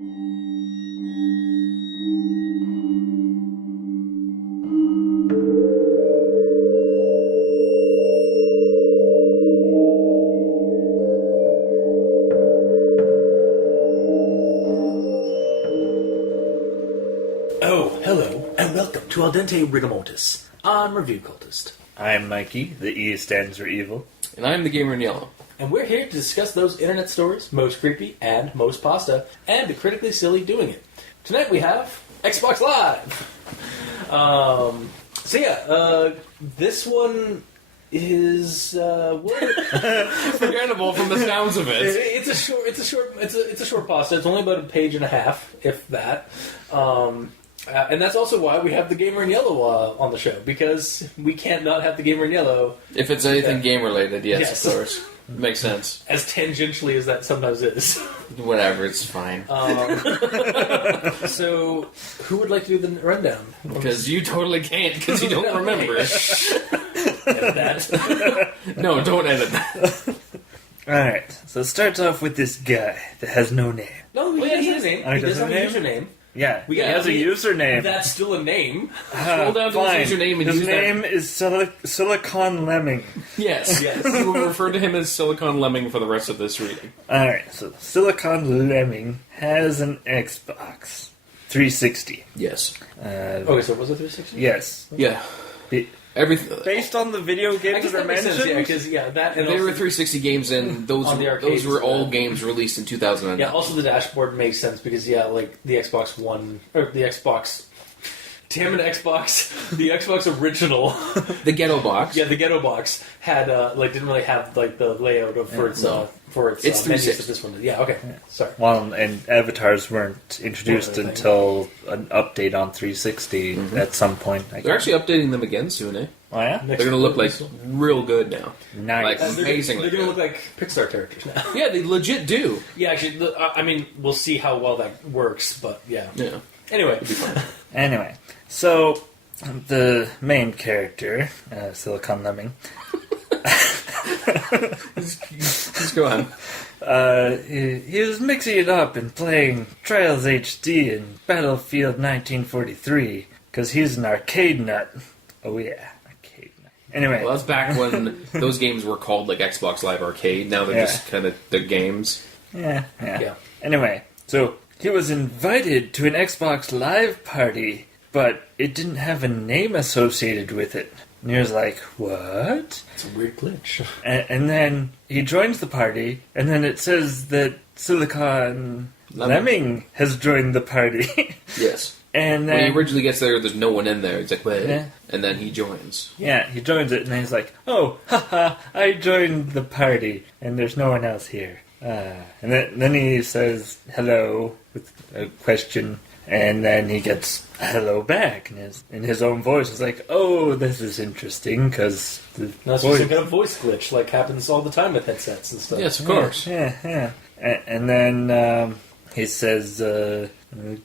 Oh, hello, and welcome to Al Dente Rigamortis on Review Cultist. I'm Mikey, the E stands for evil. And I'm the gamer in yellow. And we're here to discuss those internet stories, most creepy and most pasta, and the critically silly doing it. Tonight we have Xbox Live! This one is Forgettable from the sounds of it. It's a short pasta. It's only about a page and a half, if that. And that's also why we have the Gamer in Yellow on the show, because we can't not have the Gamer in Yellow. If it's anything game related, yes, of course. Makes sense. As tangentially as that sometimes is. Whatever, it's fine. So, who would like to do the rundown? Because you totally can't, because you don't remember it. Edit that. No, don't edit that. Alright, so it starts off with this guy that has no name. No, he has a name. Oh, He does have a username. Yeah, he got- has a username. That's still a name. Scroll down to his username and his use name is Silicon Lemming. Yes. Yes. We will refer to him as Silicon Lemming for the rest of this reading. Alright, so Silicon Lemming has an Xbox 360. Yes. Okay, so was it 360? Yes. Yeah. Be- Everything. Based on the video I games guess that are that makes sense, mentioned. because that and They also, were 360 games, and those On the arcades, were all yeah. games released in 2009. yeah. Also, the dashboard makes sense because like the Xbox One or the Xbox. Damn it, Xbox! The Xbox original, The Ghetto Box. yeah, the Ghetto Box had didn't really have the layout for its no. menus It's that 360. this one did. Yeah, okay, sorry. Well, and avatars weren't introduced Thing. until an update on 360 at some point. They're actually updating them again soon, eh? Oh, yeah? Next They're going to look like week. real good now. Nice. Like, They're amazingly going to good. look like Pixar characters now. Yeah, they legit do. Yeah, actually, I mean, we'll see how well that works, but yeah. Yeah. Anyway, Anyway, so the main character, Silicon Lemming, Just go on. he was mixing it up and playing Trials HD and Battlefield 1943 because he's an arcade nut. Oh yeah, arcade nut. Anyway, Well, that's back when those games were called like Xbox Live Arcade. Now they're Yeah. just kind of the games. yeah. Yeah. Anyway, so he was invited to an Xbox Live party, but it didn't have a name associated with it. And he was like, what? it's a weird glitch. And then he joins the party, and then it says that Silicon Lemming has joined the party. Yes. And When he then, originally gets there, there's no one in there. He's like, wait. Yeah. And then he joins. yeah, he joins it, and then he's like, oh, haha, I joined the party, and there's no one else here. And then he says hello with a question, and then he gets a hello back in his own voice. It's like, oh, this is interesting, because the That's voice... just some kind of voice glitch, like happens all the time with headsets and stuff. Yes, of course. Yeah. And then he says...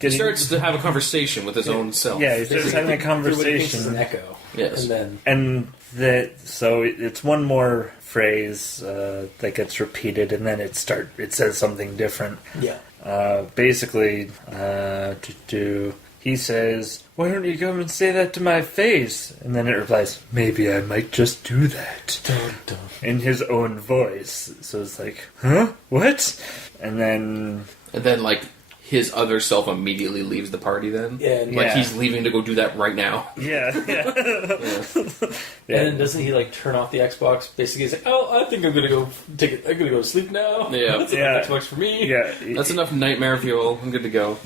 He starts to have a conversation with his own self. Yeah, he starts having a Through what he thinks is an conversation. echo. Yes. And then So it's one more phrase that gets repeated, and then it says something different. yeah. Basically, he says, why don't you come and say that to my face? And then it replies, maybe I might just do that. Dun, dun. In his own voice. So it's like, huh? What? And then... And then, like, his other self immediately leaves the party then. Yeah, and, Like, Yeah. he's leaving to go do that right now. Yeah. and then doesn't he like turn off the Xbox? Basically, he's like, "Oh, I think I'm gonna go take it. I'm gonna go to sleep now. Yeah. That's Yeah. enough Xbox for me." Yeah. That's enough nightmare fuel. I'm good to go.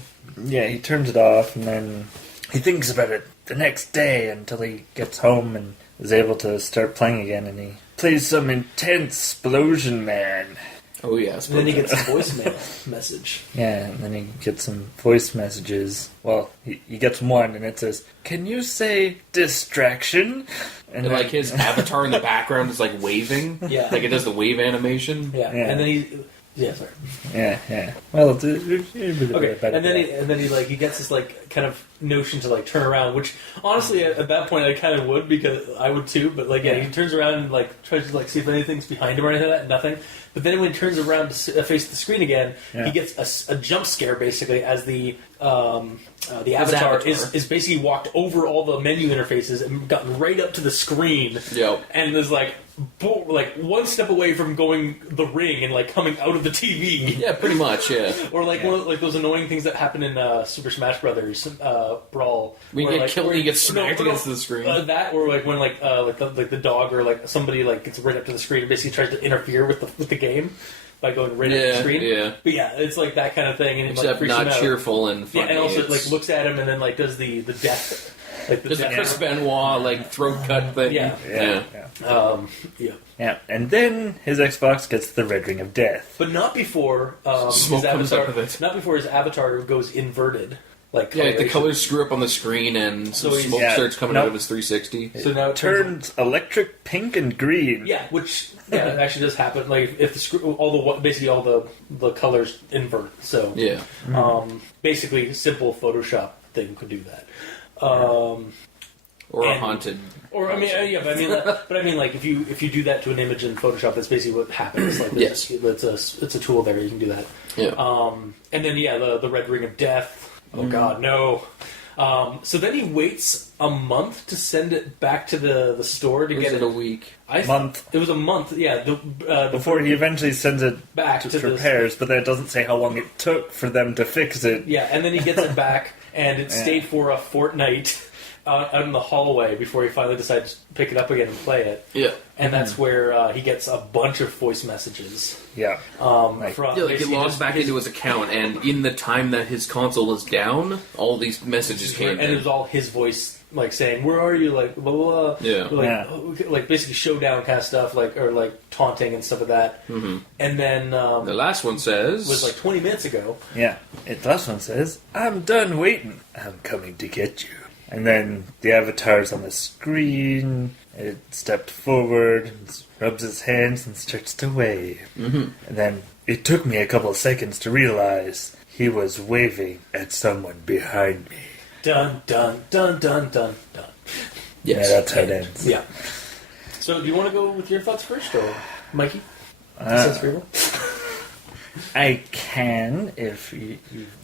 Yeah, he turns it off, and then he thinks about it the next day until he gets home and is able to start playing again, and he plays some intense Explosion Man. Oh, yes. And then he gets a voicemail message. Yeah, and then he gets some voice messages. Well, he gets one, and it says, can you say distraction? And like his avatar in the background is like waving. Yeah. Like it does the wave animation. Yeah. Yeah. And then Yeah, sorry. Yeah. Well, it's Okay, and then he gets this like kind of notion to like turn around, which honestly at that point I kind of would, because I would too. But like he turns around and like tries to like see if anything's behind him or anything like that. Nothing. But then when he turns around to face the screen again, he gets a jump scare basically as the avatar is basically walked over all the menu interfaces and gotten right up to the screen. Yep. And is like one step away from going the ring and like coming out of the TV. Yeah, pretty much. Yeah. Or like one of like those annoying things that happen in Super Smash Brothers Brawl. We where, get like, killed and you get smacked against the screen. That, or like when like the dog or like somebody like gets right up to the screen and basically tries to interfere with the game by going right up the screen. Yeah. But yeah, it's like that kind of thing. And Except like, not cheerful and funny. Yeah, and also like looks at him and then like does the death. Like There's a Chris Benoit like throat cut thing. Yeah. Yeah, and then his Xbox gets the Red Ring of Death. But not before Smoke comes out of it. Not before his avatar goes inverted. Like the colors screw up on the screen and some smoke starts coming out of his 360. So now it turns electric pink and green. Yeah, which it actually does happen. Like if the screw, basically all the colors invert. So basically, simple Photoshop thing could do that. Or a haunted. Or I mean, like if you do that to an image in Photoshop, that's basically what happens. Like yes, it's a tool there. You can do that. Yeah. And then the Red Ring of Death. Oh God, no. So then he waits a month to send it back to the store to get it. A week? Month. It was a month. Yeah. Before he eventually sends it back to repairs, but then it doesn't say how long it took for them to fix it. Yeah, and then he gets it back, and it stayed for a fortnight out in the hallway before he finally decided to pick it up again and play it. Yeah. And that's where he gets a bunch of voice messages. Yeah. He logs back into his account, and in the time that his console was down, all these messages came in. And it was all his voice, like, saying, "Where are you?" Like, blah, blah, blah. Yeah. Like basically showdown kind of stuff, or taunting and stuff like that. Mm-hmm. And then... the last one says... was like 20 minutes ago. Yeah. The last one says, "I'm done waiting. I'm coming to get you." And then the avatar's on the screen. It stepped forward, and rubs his hands, and starts to wave. Mm-hmm. And then it took me a couple of seconds to realize he was waving at someone behind me. Dun, dun, dun, dun, dun, dun. Yes. Yeah, that's how it ends. Yeah. So, do you want to go with your thoughts first, or Mikey? I can, if you...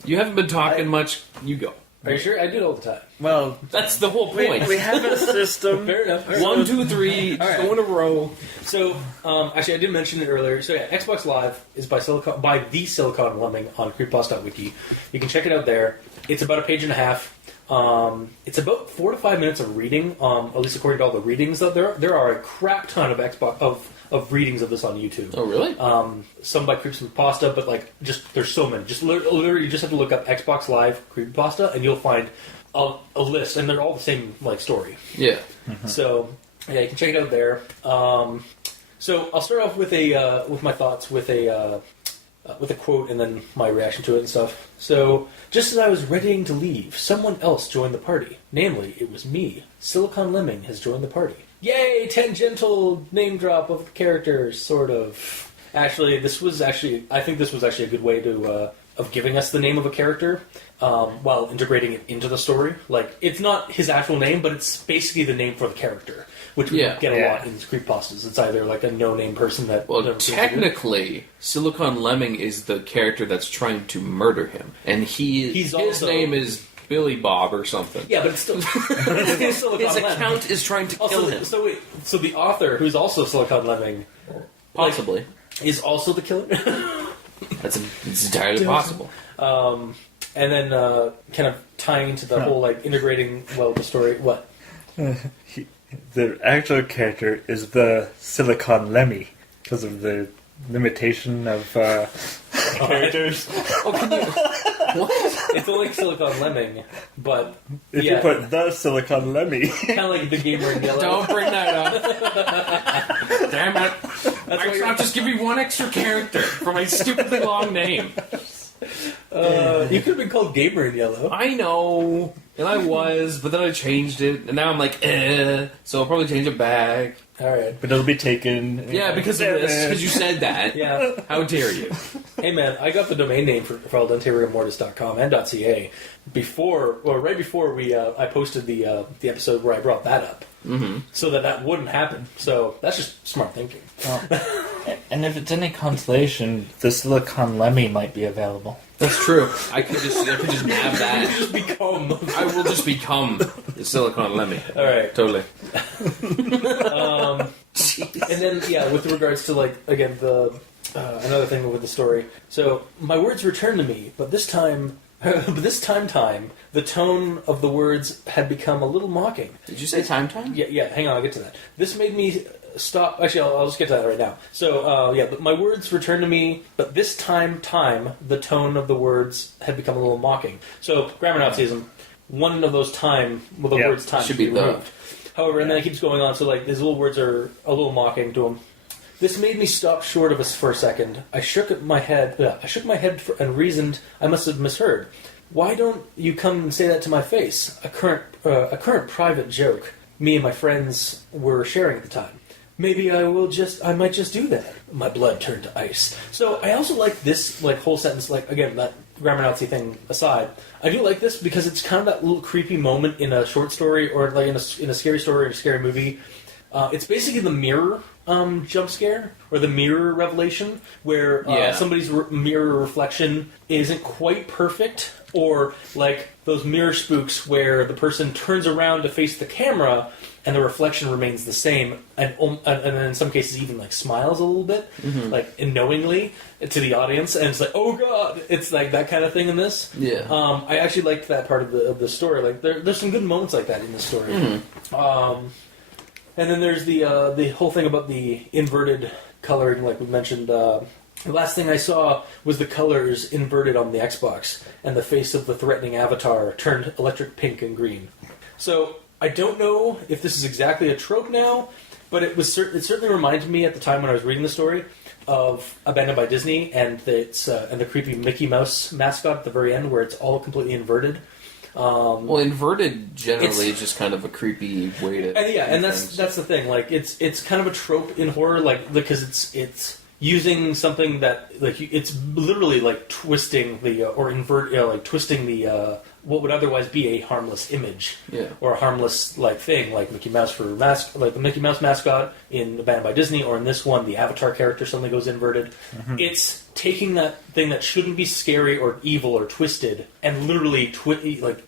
You haven't been talking much. You go. Are you sure? I do it all the time. Well, that's the whole point. We have a system. Fair enough. 1, 2, 3, just go in a row. So, actually, I did mention it earlier. So, yeah, Xbox Live is by the Silicon Lemming on creepypasta.wikia. You can check it out there. It's about a page and a half. It's about 4 to 5 minutes of reading. At least according to all the readings, there are a crap ton of of readings of this on YouTube. Oh, really? Some by Creepypasta, but there's so many. Just literally, you just have to look up Xbox Live Creepypasta, and you'll find a list, and they're all the same story. Yeah. Mm-hmm. So yeah, you can check it out there. So I'll start off with my thoughts with a quote, and then my reaction to it and stuff. So, just as I was readying to leave, someone else joined the party. Namely, it was me. Silicon Lemming has joined the party. Yay! Tangential name drop of the characters, sort of. Actually, I think this was actually a good way to of giving us the name of a character while integrating it into the story. Like, it's not his actual name, but it's basically the name for the character, which we get a lot in creepypastas. It's either like a no-name person that... Well, technically, Silicon Lemming is the character that's trying to murder him. And his name is Billy Bob or something. Yeah, but it's still... it's Silicon his account is trying to kill him. So the author, who's also Silicon Lemming... Possibly. Is also the killer? It's entirely possible. And then kind of tying into the whole, integrating, the story... What? The actual character is the Silicon Lemmy because of the limitation of characters. Can you... What? It's only Silicon Lemming, but... If you put the Silicon Lemmy... Kind of like the gamer in yellow. Don't bring that up. Damn it. I'll just give you one extra character for my stupidly long name. You could have been called Gamer in Yellow. I know. And I was, but then I changed it, and now I'm like, so I'll probably change it back. All right. But it'll be taken. Yeah, because of this, because you said that. Yeah. How dare you? Hey man, I got the domain name for al dente rigor mortis.com and .ca right before I posted the episode where I brought that up, so that wouldn't happen. So that's just smart thinking. And if it's any consolation, the Silicon Lemming might be available. That's true. I could just nab that. Just become. I will just become the Silicon Lemming. All right. Totally. And then with regards to again the another thing with the story. So my words returned to me, but this time, the tone of the words had become a little mocking. Did you say time? Yeah. Hang on, I'll get to that. This made me stop. Actually, I'll just get to that right now. So but my words returned to me, but this time, the tone of the words had become a little mocking. So grammar Nazism. One of those words time should be removed. However, and then it keeps going on. So these little words are a little mocking to him. This made me stop short of us for a second. I shook my head and reasoned I must have misheard. Why don't you come and say that to my face? A current private joke me and my friends were sharing at the time. Maybe I might just do that. My blood turned to ice. So I also like this whole sentence. Again, that grammar Nazi thing aside, I do like this because it's kind of that little creepy moment in a short story or in a scary story or a scary movie. It's basically the mirror jump scare or the mirror revelation where somebody's mirror reflection isn't quite perfect, or those mirror spooks where the person turns around to face the camera and the reflection remains the same, and in some cases even smiles a little bit, knowingly to the audience, and it's oh god, it's that kind of thing in this. Yeah. I actually liked that part of the story. There's some good moments like that in the story. And then there's the whole thing about the inverted coloring, like we mentioned. The last thing I saw was the colors inverted on the Xbox, and the face of the threatening avatar turned electric pink and green. So I don't know if this is exactly a trope now, but it certainly reminded me at the time when I was reading the story of Abandoned by Disney and the creepy Mickey Mouse mascot at the very end, where it's all completely inverted. Inverted generally is just kind of a creepy way to. And that's the thing. It's kind of a trope in horror, because it's using something that it's literally twisting twisting the what would otherwise be a harmless image, or a harmless thing, like Mickey Mouse the Mickey Mouse mascot in Abandoned by Disney, or in this one the Avatar character suddenly goes inverted. It's taking that thing that shouldn't be scary or evil or twisted, and literally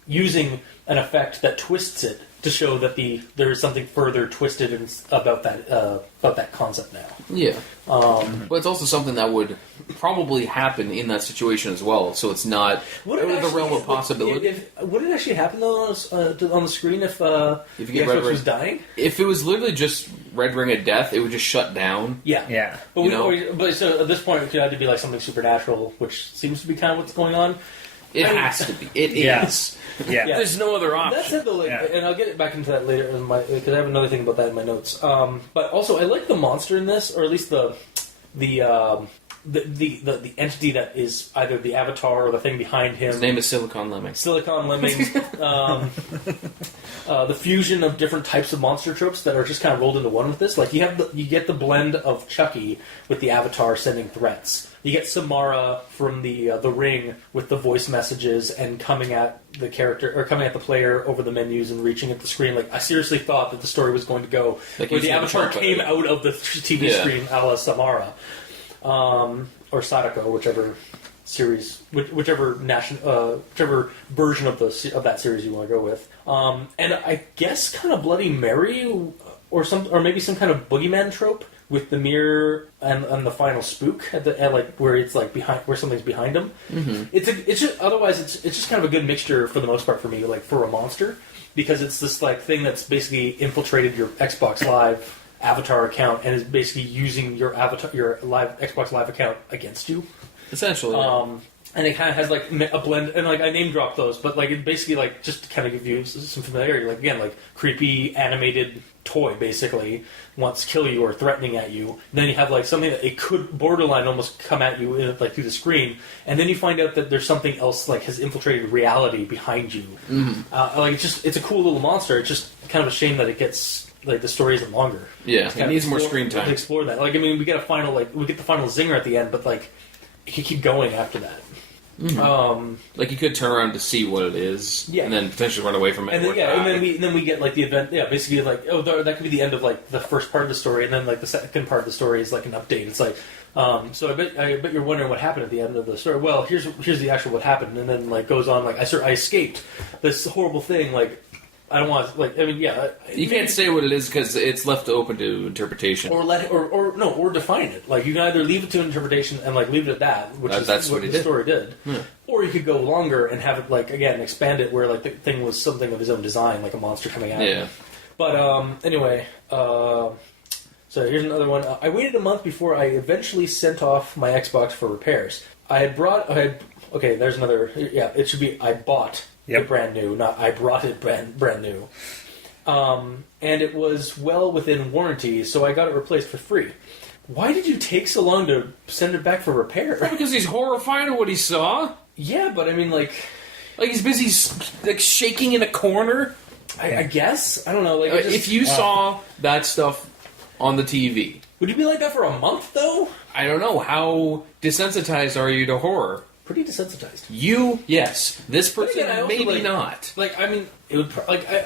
using an effect that twists it to show that there is something further twisted about that concept now. Yeah. But it's also something that would probably happen in that situation as well, so it's not out of the realm of possibility. Would it actually happen though on the screen if the Xbox was dying? If it was literally just red ring of death, it would just shut down. Yeah. But so at this point, it could either be something supernatural, which seems to be kind of what's going on. It has to be. It is. Yeah. There's no other option. That's it, though, and I'll get back into that later because I have another thing about that in my notes. But also, I like the monster in this, or at least the entity that is either the avatar or the thing behind him. His name is Silicon Lemming. Silicon Lemming. The fusion of different types of monster tropes that are just kind of rolled into one with this. You get the blend of Chucky with the avatar sending threats. You get Samara from the Ring with the voice messages and coming at the character or coming at the player over the menus and reaching at the screen. I seriously thought that the story was going to go where the avatar came out of the TV screen, a la Samara, or Sadako, whichever series, whichever version of that series you want to go with. And I guess kind of Bloody Mary or maybe some kind of boogeyman trope. With the mirror and the final spook at where it's behind, where something's behind him. It's just kind of a good mixture for the most part for me, for a monster, because it's this thing that's basically infiltrated your Xbox Live avatar account and is basically using your Xbox Live account against you. Essentially. And it kind of has like a blend, and like I name drop those, but like it basically like just to kind of give you some familiarity. Like again, like creepy animated toy basically wants to kill you or threatening at you. And then you have like something that it could borderline almost come at you like through the screen, and then you find out that there's something else like has infiltrated reality behind you. Like it's a cool little monster. It's just kind of a shame that it gets like the story isn't longer. Yeah, it needs more screen time to explore that. Like I mean, we get the final zinger at the end, but like you can keep going after that. Like you could turn around to see what it is, and then potentially run away from it. And then we get like the event. Yeah, basically like that could be the end of like the first part of the story, and then like the second part of the story is like an update. It's like so I bet you're wondering what happened at the end of the story. Well, here's the actual what happened, and then like goes on like I escaped this horrible thing. Like I don't want to, like I mean you can't say what it is because it's left open to interpretation, or define it. Like you can either leave it to interpretation and like leave it at that, which is what the story did, or you could go longer and have it like again expand it where like the thing was something of his own design, like a monster coming out. Yeah. But anyway, so here's another one. I waited a month before I eventually sent off my Xbox for repairs. Okay, there's another. Yeah, it should be I bought. Yep. Brand new, not I brought it brand new. And it was well within warranty, so I got it replaced for free. Why did you take so long to send it back for repair? Because he's horrified at what he saw. Yeah, but I mean, like he's busy like shaking in a corner. I guess I don't know. Like if you saw that stuff on the TV, would you be like that for a month though? I don't know. How desensitized are you to horror? Pretty desensitized. You, yes. This person, again, maybe not. Like, I mean, it would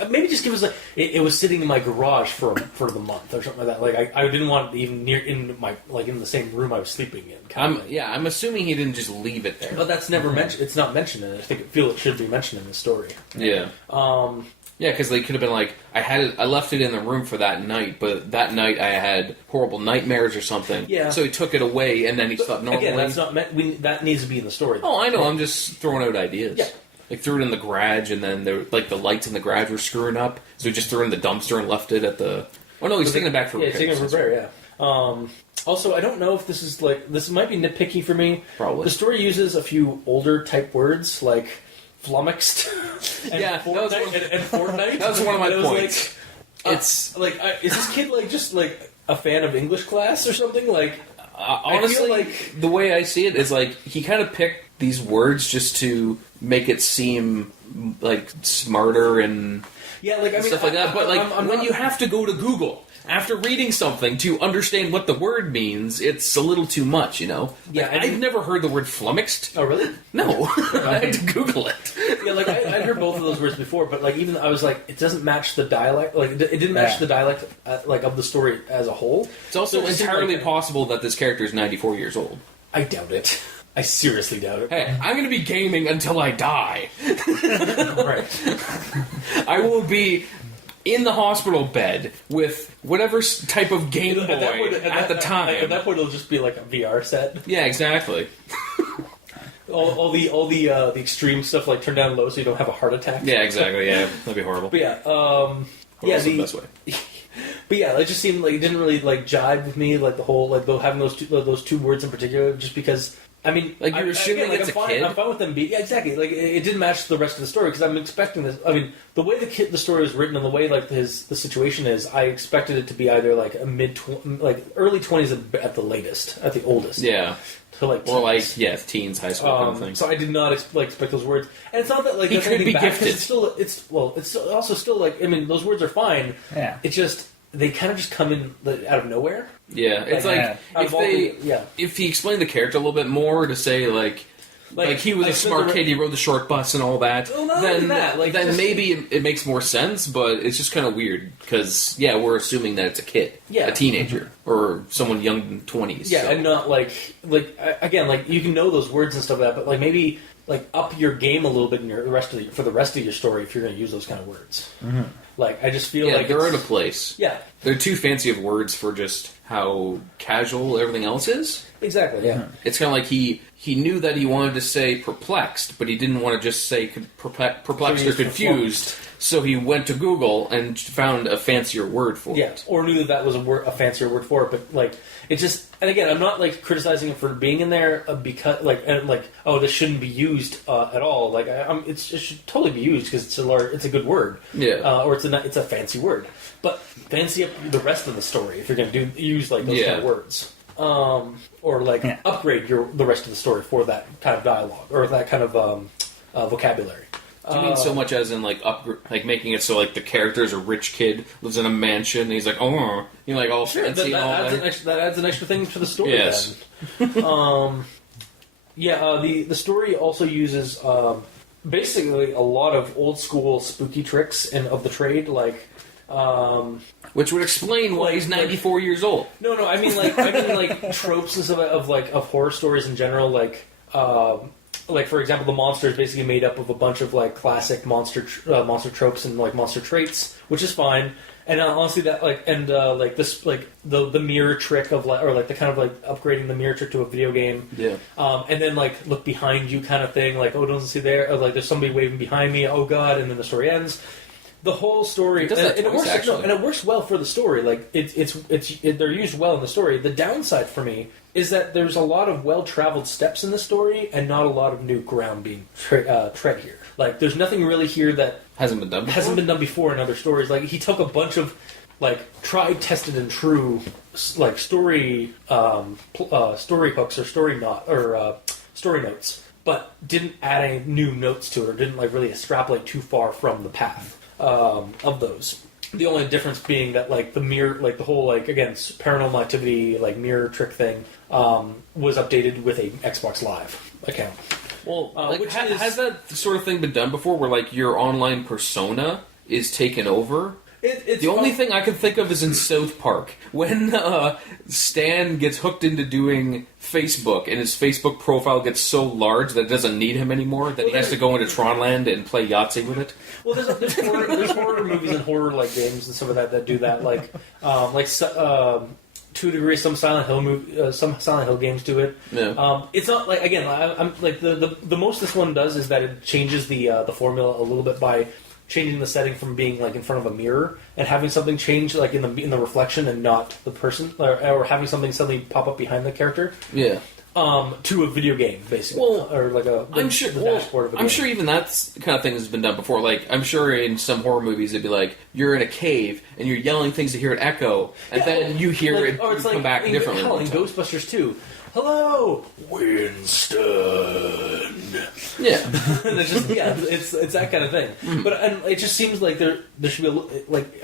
maybe just give us like it was sitting in my garage for the month or something like that. Like, I didn't want it even near in my in the same room I was sleeping in. I'm assuming he didn't just leave it there. But that's never mentioned. It's not mentioned in it. I feel it should be mentioned in the story. Yeah. Yeah, because they could have been like, I left it in the room for that night, but that night I had horrible nightmares or something. Yeah. So he took it away, and then he slept normally. Again, that's not that needs to be in the story. Oh, I know. I'm just throwing out ideas. Yeah. Like threw it in the garage, and then the lights in the garage were screwing up, so he just threw it in the dumpster and left it at the. Oh no, he's taking it back for repair. Yeah, taking it for repair. Yeah. Also, I don't know if this might be nitpicky for me. Probably. The story uses a few older type words like flummoxed and Fortnite. That was one of my points. Is this kid like just like a fan of English class or something? Like honestly, like the way I see it is like he kind of picked these words just to make it seem like smarter and stuff like that. But when you have to go to Google after reading something to understand what the word means, it's a little too much, you know? Yeah, I've never heard the word flummoxed. Oh, really? No. I had to Google it. Yeah, like, I'd heard both of those words before, but, like, even I was like, it doesn't match the dialect. Like, it didn't match the dialect, of the story as a whole. It's also entirely possible that this character is 94 years old. I doubt it. I seriously doubt it. Hey, I'm going to be gaming until I die. Right. I will be in the hospital bed with whatever type of Game Boy at the time. At that point, it'll just be like a VR set. Yeah, exactly. all the extreme stuff, like turn down low so you don't have a heart attack. Yeah, exactly. Yeah, that'd be horrible. But yeah, the best way. But yeah, it just seemed like it didn't really like jive with me, like the whole having those two words in particular, just because. I mean, like you're assuming it's a kid. I'm fine with them being exactly. Like it didn't match the rest of the story because I'm expecting this. I mean, the way the story was written and the way like the situation is, I expected it to be either like a early 20s at the latest, at the oldest. Yeah. To like teens. Or like teens, high school kind of thing. So I did not expect those words, and it's not that like he could be gifted. It's also still like I mean those words are fine. Yeah. It's just. They kind of just come in out of nowhere. Yeah, it's if he explained the character a little bit more to say like he was a smart kid, he rode the short bus and all that, well, then maybe it makes more sense. But it's just kind of weird because we're assuming that it's a kid, a teenager, or someone young in 20s. Yeah, and not like again like you can know those words and stuff like that, but like maybe like up your game a little bit in for the rest of your story if you're going to use those kind of words. Mm-hmm. Like I just feel like they're out of place. Yeah, they're too fancy of words for just how casual everything else is. Exactly. Yeah, it's kind of like he knew that he wanted to say perplexed, but he didn't want to just say perplexed or confused. So he went to Google and found a fancier word for it. Yeah, or knew that was a fancier word for it. But like it just And again, I'm not like criticizing it for being in there because oh, this shouldn't be used at all. Like it should totally be used because it's a good word. Yeah. Or it's a fancy word. But fancy up the rest of the story if you're going to use like those kind of words. Or like upgrade the rest of the story for that kind of dialogue or that kind of vocabulary. Do you mean so much as in like making it so like the character is a rich kid, lives in a mansion, and he's like, oh, you know, like all fancy and all that? That adds an extra thing to the story. Yes. Then. The story also uses basically a lot of old school spooky tricks of the trade, like. Which would explain why he's 94 years old. No, I mean like tropes and stuff of horror stories in general, like for example, the monster is basically made up of a bunch of like classic monster tropes and like monster traits, which is fine. And honestly, that this the mirror trick of the kind of like upgrading the mirror trick to a video game, and then like look behind you kind of thing, like oh, don't see there, or, like there's somebody waving behind me, oh god, and then the story ends. The whole story, it works well for the story. Like they're used well in the story. The downside for me is that there's a lot of well-traveled steps in the story and not a lot of new ground being tread here. Like there's nothing really here that hasn't been done before in other stories. Like he took a bunch of like tried, tested, and true like story hooks or story notes, but didn't add any new notes to it or didn't like really extrapolate too far from the path. Of those, the only difference being that like the mirror, like the whole like again paranormal activity like mirror trick thing was updated with a Xbox Live account. Well, has that sort of thing been done before, where like your online persona is taken over? It's the only thing I can think of is in South Park, when Stan gets hooked into doing Facebook, and his Facebook profile gets so large that it doesn't need him anymore, that he has to go into Tronland and play Yahtzee with it. Well, there's horror movies and horror like games and stuff like that do that, to a degree, some Silent Hill games do it. Yeah. It's not like again, I'm like the most this one does is that it changes the formula a little bit by changing the setting from being like in front of a mirror and having something change like in the reflection and not the person, or having something suddenly pop up behind the character. Yeah. To a video game, basically, or like dashboard of a game. I'm sure even that kind of thing has been done before. Like, I'm sure in some horror movies it'd be like you're in a cave and you're yelling things to hear it echo, and then you hear it come back differently. In Ghostbusters 2. Hello, Winston. Yeah, and it's just it's that kind of thing. Mm-hmm. But it just seems like there should be like.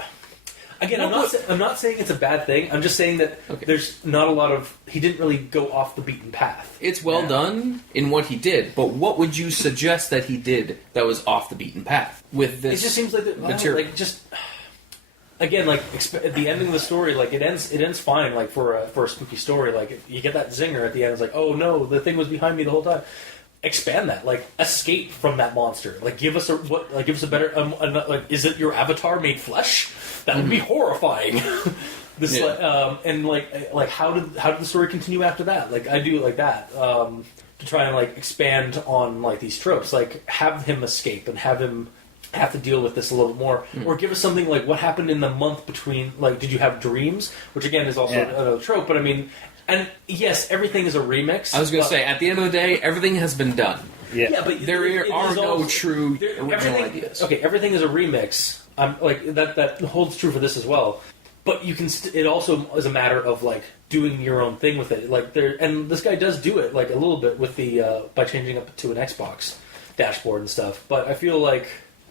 Again, I'm not saying it's a bad thing. I'm just saying that there's not a lot of. He didn't really go off the beaten path. It's well done in what he did, but what would you suggest that he did that was off the beaten path with this? It just seems like material. Again, like at the ending of the story, like it ends fine. Like for a spooky story, like you get that zinger at the end. It's like, oh no, the thing was behind me the whole time. Expand that, like escape from that monster. Like give us a better. Is it your avatar made flesh? That would be horrifying. How did the story continue after that? Like I do it like that to try and like expand on like these tropes. Like have him escape and have him have to deal with this a little bit more, or give us something like what happened in the month between. Like, did you have dreams? Which again is also a trope, but I mean. And yes, everything is a remix. I was going to say, at the end of the day, everything has been done. Yeah, but there are no true original ideas. Okay, everything is a remix. That holds true for this as well. But you can. It also is a matter of like doing your own thing with it. Like and this guy does do it like a little bit with the by changing up to an Xbox dashboard and stuff. But I feel like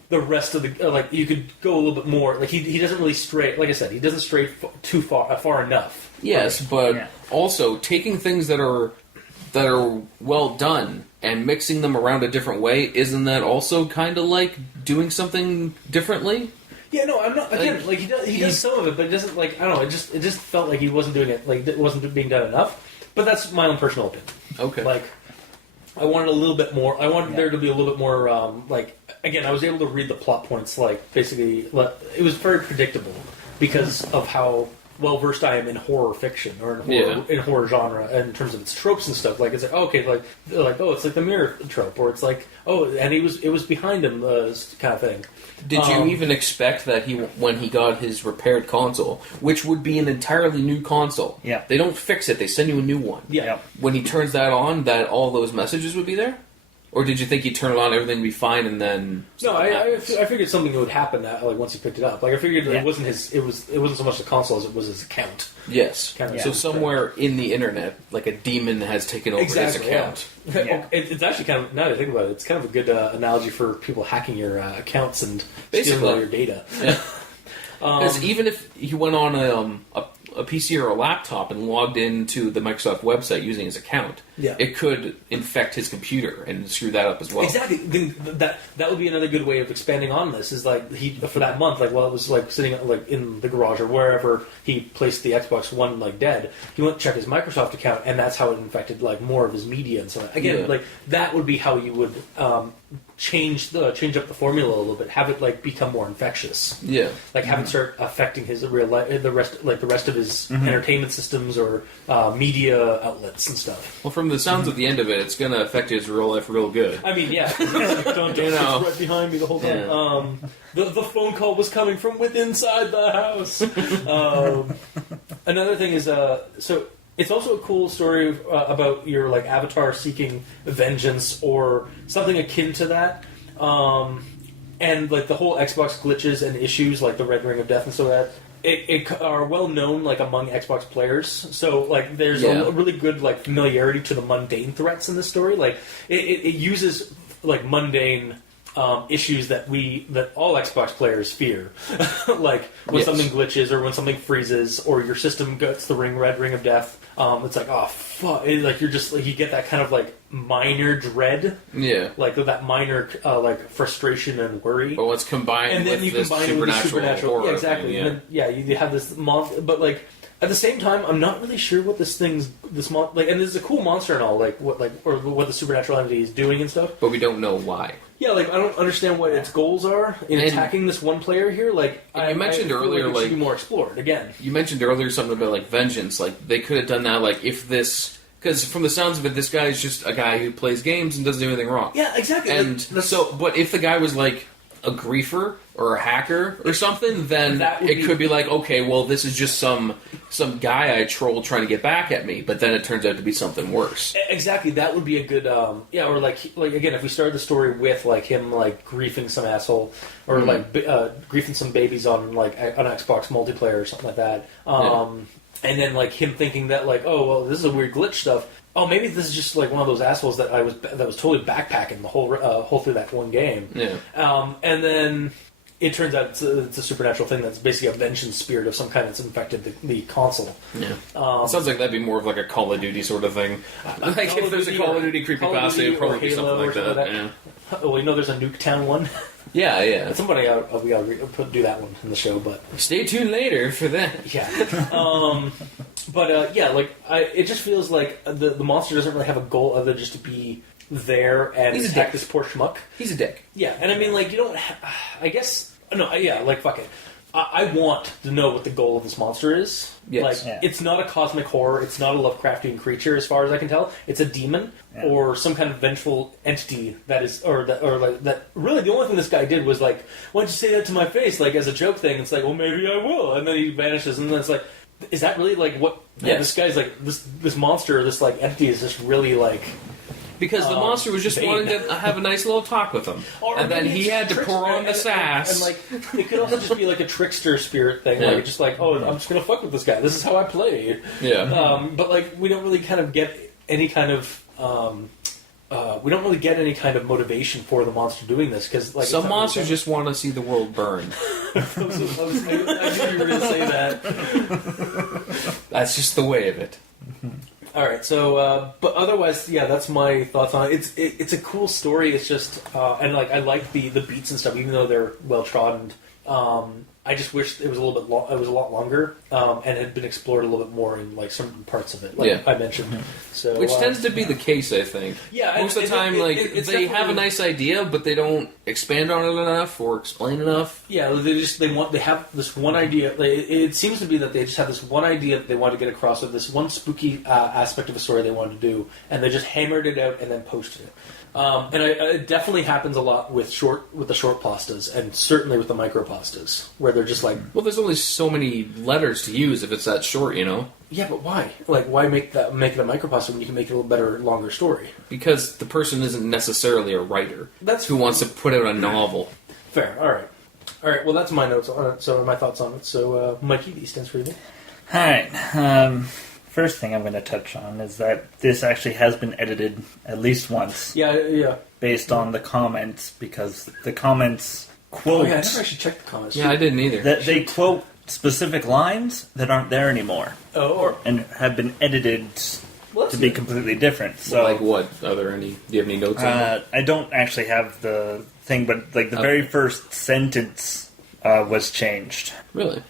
the rest of the like you could go a little bit more. Like he doesn't really stray. Like I said, he doesn't stray too far enough. Yes, but also taking things that are well done and mixing them around a different way, isn't that also kind of like doing something differently? Yeah, no, I'm not. Again, like he does some of it, but it doesn't like I don't know. It just felt like he wasn't doing it. Like it wasn't being done enough. But that's my own personal opinion. Okay, like I wanted a little bit more. I wanted there to be a little bit more. Like again, I was able to read the plot points. Like basically, it was very predictable because of how well versed I am in horror fiction or in horror genre in terms of its tropes and stuff. Like it's like okay, like it's like the mirror trope, or it's like and it was behind him kind of thing. Did you even expect that when he got his repaired console, which would be an entirely new console? Yeah. They don't fix it; they send you a new one. Yeah. Yep. When he turns that on, that all those messages would be there. Or did you think he'd turn it on, everything would be fine, and then no? I figured something would happen that once he picked it up. Like I figured it wasn't it wasn't so much the console as it was his account. Yes. Kind of So somewhere in the internet, like a demon has taken over his account. Yeah. It's actually kind of, now that I think about it, it's kind of a good analogy for people hacking your accounts and stealing all your data. Yeah. Because even if he went on a PC or a laptop and logged into the Microsoft website using his account, it could infect his computer and screw that up as well. Exactly. That would be another good way of expanding on this. Is like for that month, like while it was like sitting like in the garage or wherever he placed the Xbox One like dead, he went to check his Microsoft account, and that's how it infected like more of his media and so on. Again, like that would be how you would change up the formula a little bit, have it like become more infectious. Yeah, like have it start affecting his real life, the rest of his entertainment systems or media outlets and stuff. Well, from the sounds of the end of it, it's going to affect his real life real good. I mean, yeah, don't right behind me the whole time. Yeah. The phone call was coming from within inside the house. Another thing is so. It's also a cool story about your like avatar seeking vengeance or something akin to that, and like the whole Xbox glitches and issues like the Red Ring of Death and so that it are well known like among Xbox players. So like there's a really good like familiarity to the mundane threats in this story. Like it uses like mundane issues that all Xbox players fear, like when something glitches or when something freezes or your system gets the Red Ring of Death. It's like, oh fuck! Like you're just like you get that kind of like minor dread, like that minor like frustration and worry. But what's combined and then with you this combine it with the supernatural, horror exactly. thing, And then, you have this monster, but like at the same time, I'm not really sure what this like, and this is a cool monster and all, like what the supernatural entity is doing and stuff. But we don't know why. Yeah, like I don't understand what its goals are in attacking this one player here. Like you mentioned earlier, like it should be more explored again. You mentioned earlier something about like vengeance. Like they could have done that. Like if this, because from the sounds of it, this guy is just a guy who plays games and doesn't do anything wrong. Yeah, exactly. And but if the guy was like a griefer or a hacker or something, then it could be like, okay, well, this is just some guy I trolled trying to get back at me, but then it turns out to be something worse. Exactly, that would be a good, or like again, if we started the story with like him like griefing some asshole or like griefing some babies on like on Xbox multiplayer or something like that, and then like him thinking that like, oh well, this is a weird glitch stuff. Oh, maybe this is just like one of those assholes that was totally backpacking the whole through that one game. Yeah. And then it turns out it's a supernatural thing that's basically a vengeance spirit of some kind that's infected the console. Yeah. It sounds like that'd be more of like a Call of Duty sort of thing. Like if there's a Call of Duty creepypasta, it'd probably be something like that. Yeah. Well, there's a Nuketown one. Yeah. Somebody we gotta do that one in the show, but stay tuned later for that. Yeah. It just feels like the monster doesn't really have a goal other than just to be there and attack this poor schmuck. He's a dick. Yeah, and I mean, like, you don't... I guess... No, yeah, like, fuck it. I want to know what the goal of this monster is. Yes. Like, it's not a cosmic horror, it's not a Lovecraftian creature, as far as I can tell. It's a demon, or some kind of vengeful entity that is... that really, the only thing this guy did was, like, why don't you say that to my face, like, as a joke thing? It's like, well, maybe I will. And then he vanishes, and then it's like... Is that really, like, what... Yeah, this guy's, like... This monster, this, like, entity is just really, like... Because the monster was just wanting to have a nice little talk with him. And then he had to pour on the sass. And, like, it could also just be, like, a trickster spirit thing. Yeah. Like, just like, oh, I'm just going to fuck with this guy. This is how I play. Yeah. But, like, we don't really kind of get any kind of... we don't really get any kind of motivation for the monster doing this because, like, some monsters just want to see the world burn. I knew you were going to say that. That's just the way of it. All right, so but otherwise, yeah, that's my thoughts on it. It's a cool story. It's just and like I like the beats and stuff, even though they're well trodden I just wish it was a little bit it was a lot longer, and had been explored a little bit more in like certain parts of it, like I mentioned. So, which tends to be the case, I think. Yeah, most of the time, they have a nice idea, but they don't expand on it enough or explain enough. Yeah, they have this one idea. It seems to be that they just have this one idea that they want to get across with this one spooky aspect of a story they want to do, and they just hammered it out and then posted it. And it definitely happens a lot with the short pastas, and certainly with the micro pastas, where they're just like, well, there's only so many letters to use if it's that short, you know. Yeah, but why? Like, why make it a micro pasta when you can make it a little better, longer story? Because the person isn't necessarily a writer. That's who wants to put out a novel. Fair. All right. Well, that's my notes on it. So my thoughts on it. So, Mikey, these stands for you. All right. First thing I'm going to touch on is that this actually has been edited at least once. Yeah. Based on the comments, because the comments quote... Oh, yeah, I never actually checked the comments. Yeah, I didn't either. They quote specific lines that aren't there anymore. And have been edited to be completely different. So, like what? Are there any... Do you have any notes on that? I don't actually have the thing, but like the very first sentence was changed. Really?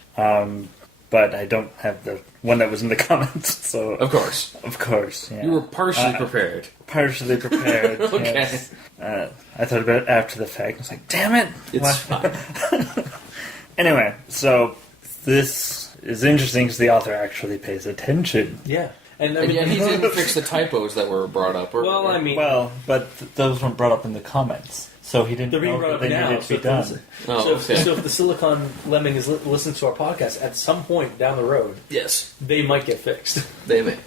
But I don't have the one that was in the comments, so... Of course, yeah. You were partially prepared. Partially prepared, okay. Yes. I thought about it after the fact. I was like, damn it! It's fine. Anyway, so this is interesting because the author actually pays attention. Yeah. And he didn't fix the typos that were brought up. But those weren't brought up in the comments. So he didn't know that they needed to be done. So if the Silicon Lemming is listening to our podcast at some point down the road, yes, they might get fixed. They may.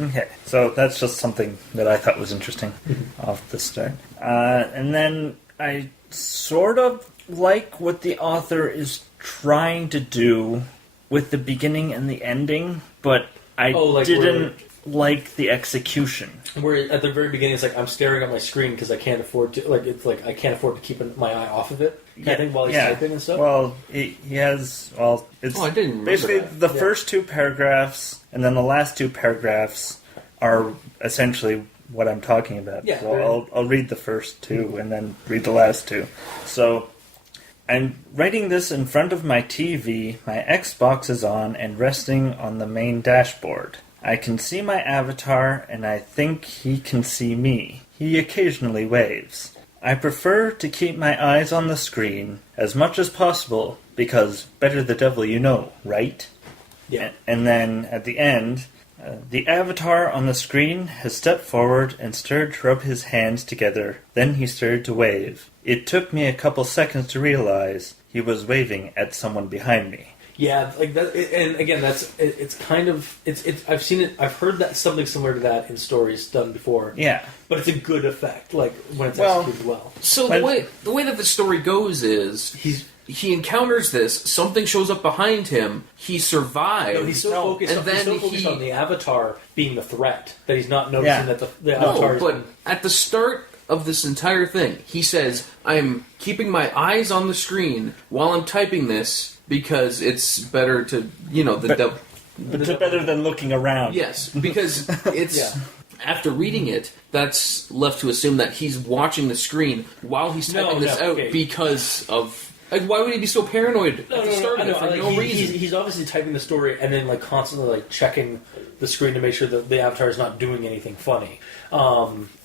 Okay, so that's just something that I thought was interesting off the start. And then I sort of like what the author is trying to do with the beginning and the ending, but I didn't like the execution. Where at the very beginning it's like I'm staring at my screen because I can't afford to I can't afford to keep my eye off of it. I think while he's typing and stuff. Well, he has. Well, it's I didn't remember basically that. The first two paragraphs and then the last two paragraphs are essentially what I'm talking about. Yeah. So I'll read the first two and then read the last two. So I'm writing this in front of my TV. My Xbox is on and resting on the main dashboard. I can see my avatar, and I think he can see me. He occasionally waves. I prefer to keep my eyes on the screen as much as possible, because better the devil you know, right? Yeah. And then, at the end, the avatar on the screen has stepped forward and started to rub his hands together. Then he started to wave. It took me a couple seconds to realize he was waving at someone behind me. Yeah, like that, and again, it's kind of I've seen it, I've heard that something similar to that in stories done before. Yeah, but it's a good effect, like when it's executed well. So the way that the story goes is he encounters this, something shows up behind him, he survives. No, he's so focused on the avatar being the threat that he's not noticing that the avatar. No, but at the start of this entire thing, he says, "I'm keeping my eyes on the screen while I'm typing this." Because it's better to, better than looking around. Yes, because it's... After reading it, that's left to assume that he's watching the screen while he's typing this out because of... Like, why would he be so paranoid at the start of it for no reason? He's obviously typing the story and then constantly checking the screen to make sure that the avatar is not doing anything funny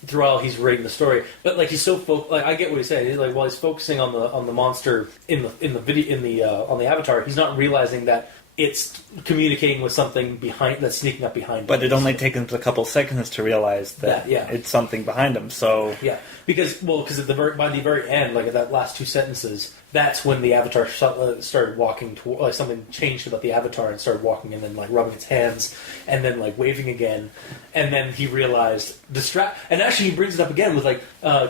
throughout he's reading the story. But he's so I get what he's saying. While he's focusing on the monster in the video on the avatar, he's not realizing that it's communicating with something that's sneaking up behind him. But it only takes him a couple seconds to realize that it's something behind him. So because by the very end, at that last two sentences, that's when the avatar started walking toward, something changed about the avatar and started walking and then rubbing its hands and then waving again, and then he realized and actually he brings it up again with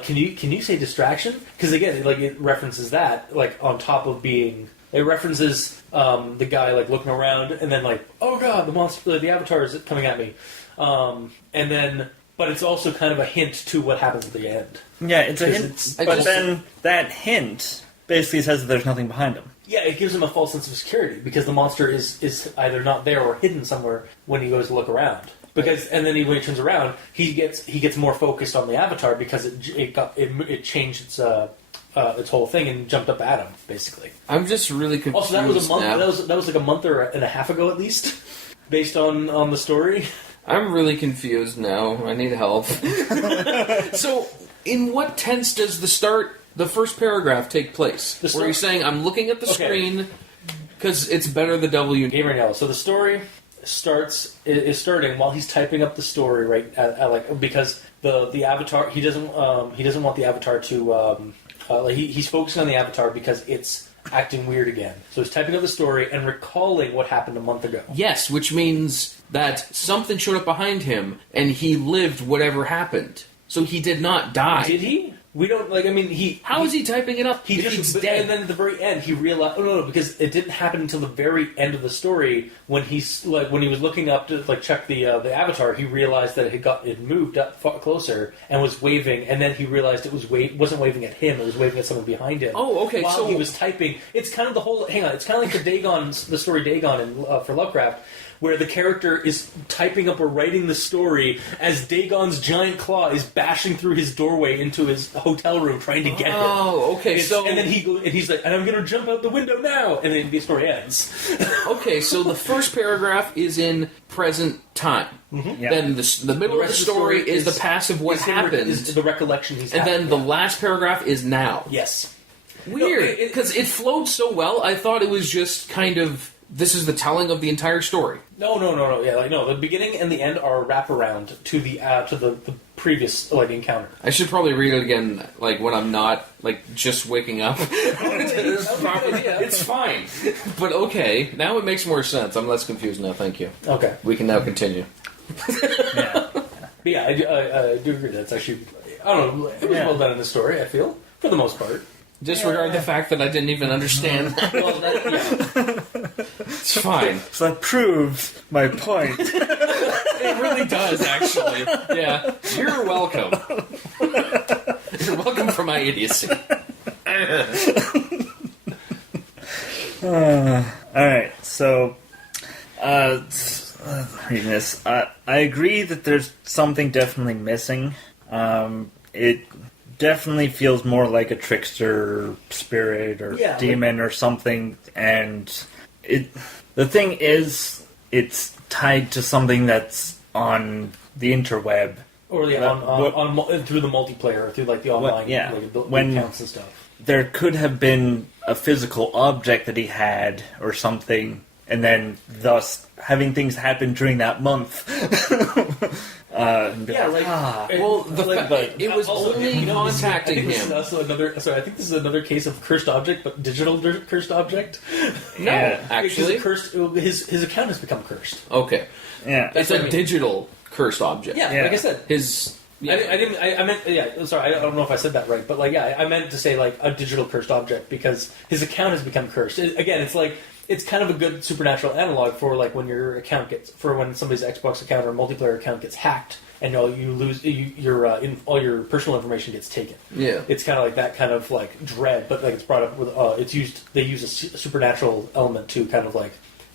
can you say distraction, because again it references that on top of being. It references the guy looking around and then oh god, the monster, the avatar is coming at me, and then but it's also kind of a hint to what happens at the end. Yeah, it's a hint, but then that hint basically says that there's nothing behind him. Yeah, it gives him a false sense of security because the monster is either not there or hidden somewhere when he goes to look around. And then when he turns around, he gets more focused on the avatar because it changed its its whole thing and jumped up at him, basically. I'm just really confused. Also, that was a month. now. That was like a month and a half ago, at least, based on the story. I'm really confused now. I need help. So, in what tense does the first paragraph take place? Where you're saying, I'm looking at the screen because it's better the W. Gamer Nail. So the story is starting while he's typing up the story, right? Because the avatar, he doesn't want the avatar to he's focusing on the avatar because it's acting weird again. So he's typing up the story and recalling what happened a month ago. Yes, which means that something showed up behind him and he lived whatever happened. So he did not die. Did he? We don't How is he typing it up? He's dead, and then at the very end, he realized. Oh no, because it didn't happen until the very end of the story when he was looking up to check the avatar. He realized that it moved up far closer and was waving, and then he realized it wasn't waving at him; it was waving at someone behind him. Oh, okay. While he was typing, it's kind of the whole. Hang on, it's kind of like the story Dagon for Lovecraft, where the character is typing up or writing the story as Dagon's giant claw is bashing through his doorway into his hotel room trying to get him. Oh, okay. And then he's like, and I'm going to jump out the window now, and then the story ends. Okay, so the first paragraph is in present time. Mm-hmm. Yeah. Then the middle of the story is the past of what happened, is the recollection he's and then the last paragraph is now. Yes. Weird, because it flowed so well. I thought it was just kind of. This is the telling of the entire story. No. Yeah, the beginning and the end are a wraparound to the previous encounter. I should probably read it again, when I'm not just waking up. It's fine, but okay. Now it makes more sense. I'm less confused now. Thank you. Okay, we can now continue. Yeah. But yeah, I do agree. That's actually it was well done in the story. I feel for the most part. Disregard the fact that I didn't even understand. Well, it's fine. So that proves my point. It really does, actually. Yeah. You're welcome. You're welcome for my idiocy. Alright, so reading this. I agree that there's something definitely missing. It definitely feels more like a trickster spirit or demon or something, and the thing is, it's tied to something that's on the interweb. Or through the multiplayer, through the online accounts and stuff. There could have been a physical object that he had or something, and then thus having things happen during that month. it was only contacting him. I think this is another case of cursed object, but digital cursed object. No, actually, his account has become cursed. Okay, yeah, it's a digital cursed object. Yeah, like I said, his. Yeah. I meant. Yeah, sorry. I don't know if I said that right, but I meant to say a digital cursed object because his account has become cursed. It's kind of a good supernatural analog for when your account when somebody's Xbox account or multiplayer account gets hacked and you lose all your personal information gets taken. Yeah, it's kind of like that kind of dread, but it's brought up with they use a supernatural element to kind of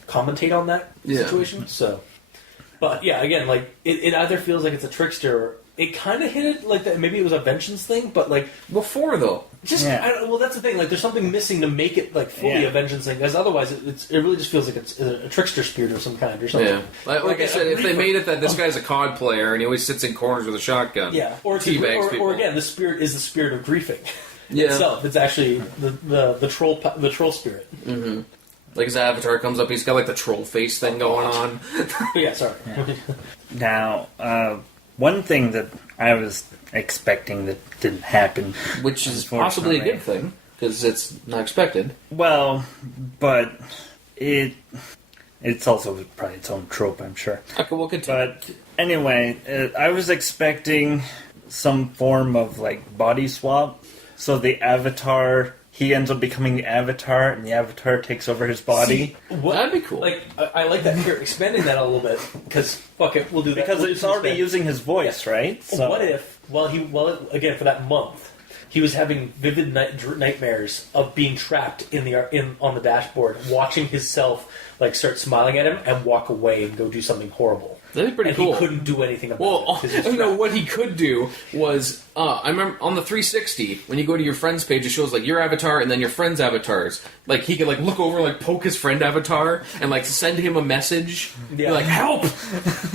commentate on that situation. So, but yeah, again, it either feels like it's a trickster. It kind of hit it like that. Maybe it was a vengeance thing, but before though. That's the thing. There's something missing to make it fully a vengeance thing. Because otherwise, it really just feels like it's a trickster spirit of some kind or something. Yeah, like I said, if they made it that this guy's a COD player and he always sits in corners with a shotgun, or again, the spirit is the spirit of griefing itself. It's actually the troll spirit. Mm-hmm. Like his avatar comes up, he's got the troll face thing going on. Yeah, sorry. Yeah. Now, one thing that I was expecting that didn't happen, which is possibly a good thing because it's not expected. Well, but it's also probably its own trope, I'm sure. Okay, we'll continue. But anyway, I was expecting some form of body swap, so the avatar. He ends up becoming the avatar, and the avatar takes over his body. That'd be cool. I like that. Here, expanding that a little bit, because fuck it, we'll do that. Because it's already using his voice, right? So. What if, again for that month, he was having vivid nightmares of being trapped on the dashboard, watching himself start smiling at him and walk away and go do something horrible. That'd be pretty cool. He couldn't do anything about it. Well, what he could do was I remember on the 360, when you go to your friends page, it shows like your avatar and then your friend's avatars. Like he could like look over, like poke his friend avatar and like send him a message, be like help,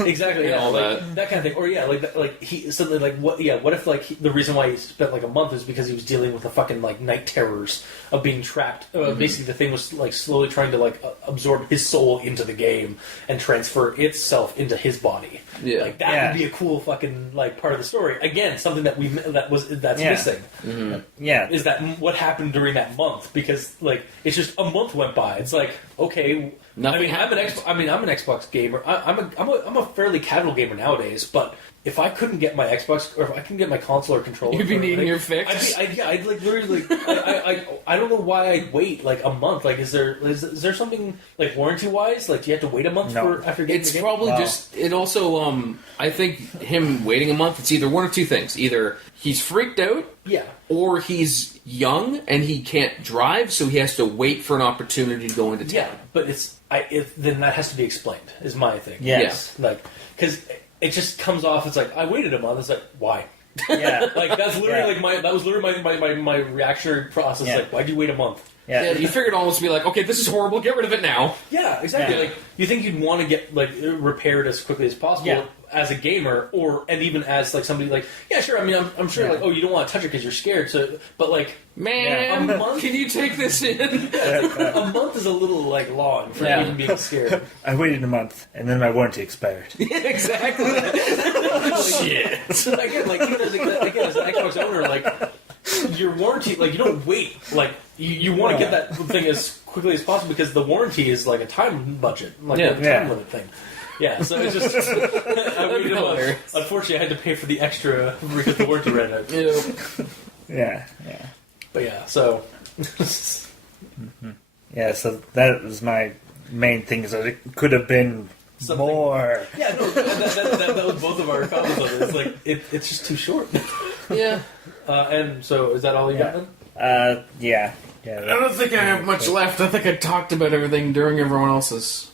exactly, and all like, that kind of thing. Or yeah, like he something like what? Yeah, what if like the reason why he spent like a month is because he was dealing with the fucking like night terrors of being trapped. Basically, the thing was like slowly trying to like absorb his soul into the game and transfer itself into his body. Yeah, like that would be a cool fucking like part of the story. Again, something that's missing. Mm-hmm. Yeah, is that what happened during that month? Because like it's just a month went by. It's like okay, nothing. I'm an Xbox gamer. I'm a fairly casual gamer nowadays, but if I couldn't get my Xbox or if I couldn't get my console or controller, you'd be needing your fix. I'd like literally like I don't know why I'd wait like a month. Like is there something like warranty wise? Like do you have to wait a month for after getting it's the game? probably just it also I think him waiting a month, it's either one of two things. Either he's freaked out, or he's young and he can't drive, so he has to wait for an opportunity to go into town. Yeah, but then that has to be explained, is my thing. Yes. Yeah. Like, because it just comes off, it's like, I waited a month, it's like, why? Yeah. Like, that's literally my reactionary process, like, why'd you wait a month? Yeah. You figured almost to be like, okay, this is horrible, get rid of it now. Yeah, exactly. Like, you think you'd want to get, like, repaired as quickly as possible as a gamer, and even as, like, somebody, like, yeah, sure, I mean, I'm sure, like, oh, you don't want to touch it because you're scared, so, but, like, man, a month? Can you take this in? A month is a little, like, long for even being scared. I waited a month, and then my warranty expired. Yeah, exactly. Shit. Again, like, even as an Xbox owner, like, your warranty, like, you don't wait, like, you want to get that thing as quickly as possible because the warranty is like a time budget, like a time limit thing. Yeah, so it's just I waited a month. Unfortunately, I had to pay for the extra because the warranty ran out. Yeah. But yeah, so so that was my main thing. Is that it could have been more. Yeah, no, that was both of our comments on it. It's like it's just too short. Yeah. And so, is that all you got then? Yeah. I don't think I have much left. I think I talked about everything during everyone else's.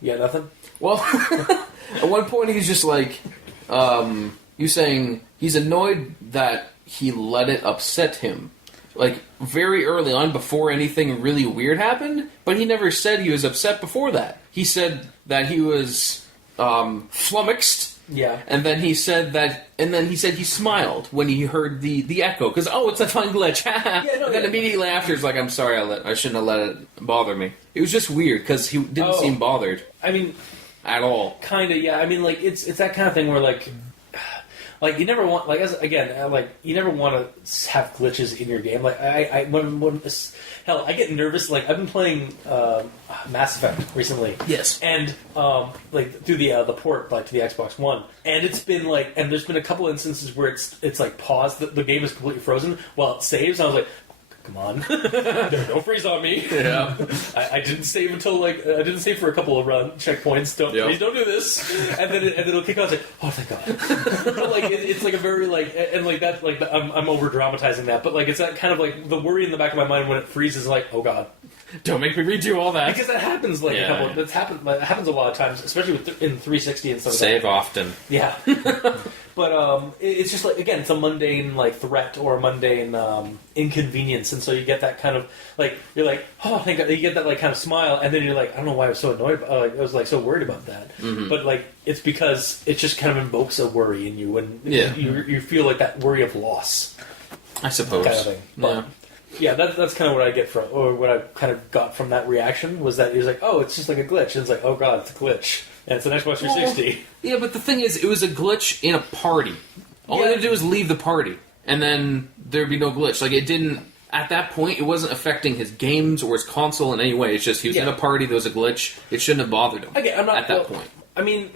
Yeah, nothing? Well, at one point he's just like, you saying he's annoyed that he let it upset him. Like, very early on, before anything really weird happened, but he never said he was upset before that. He said that he was, flummoxed. Yeah. And then he said he smiled when he heard the echo, because, oh, it's a fun glitch. And then immediately after, he's like, I'm sorry, I shouldn't have let it bother me. It was just weird, because he didn't seem bothered. I mean... At all. Kinda, yeah. I mean, like, it's that kind of thing where, like, you never want, like, you never want to have glitches in your game. Like, hell, I get nervous. Like, I've been playing Mass Effect recently. Yes. And, like, through the port, like, to the Xbox One. And it's been, like, and there's been a couple instances where it's like, paused, the game is completely frozen while it saves, and I was like, come on. Don't freeze on me. Yeah. I didn't save until, like, I didn't save for a couple of checkpoints. Please don't do this. And then it'll kick out, like, oh, thank God. Like, it's like a very, like, and like that, like, I'm over dramatizing that, but, like, it's that kind of, like, the worry in the back of my mind when it freezes, like, oh, God. Don't make me redo all that. Because that happens, like, it happens a lot of times, especially in 360 and stuff. Save often. Yeah. But it's just like, again, it's a mundane like threat or a mundane inconvenience, and so you get that kind of like, you're like, oh, thank God. You get that like kind of smile, and then you're like, I don't know why I was so annoyed. I was like so worried about that, but like it's because it just kind of invokes a worry in you, and you feel like that worry of loss, I suppose, kind of thing. But, yeah, that's kind of what I get from, or what I kind of got from that reaction was that he was like, oh, it's just like a glitch, and it's like, oh God, it's a glitch. And it's an Xbox 360. Yeah, but the thing is, it was a glitch in a party. All you had to do was leave the party, and then there'd be no glitch. Like, it didn't... At that point, it wasn't affecting his games or his console in any way. It's just, he was in a party, there was a glitch. It shouldn't have bothered him I'm not, at that point. I mean,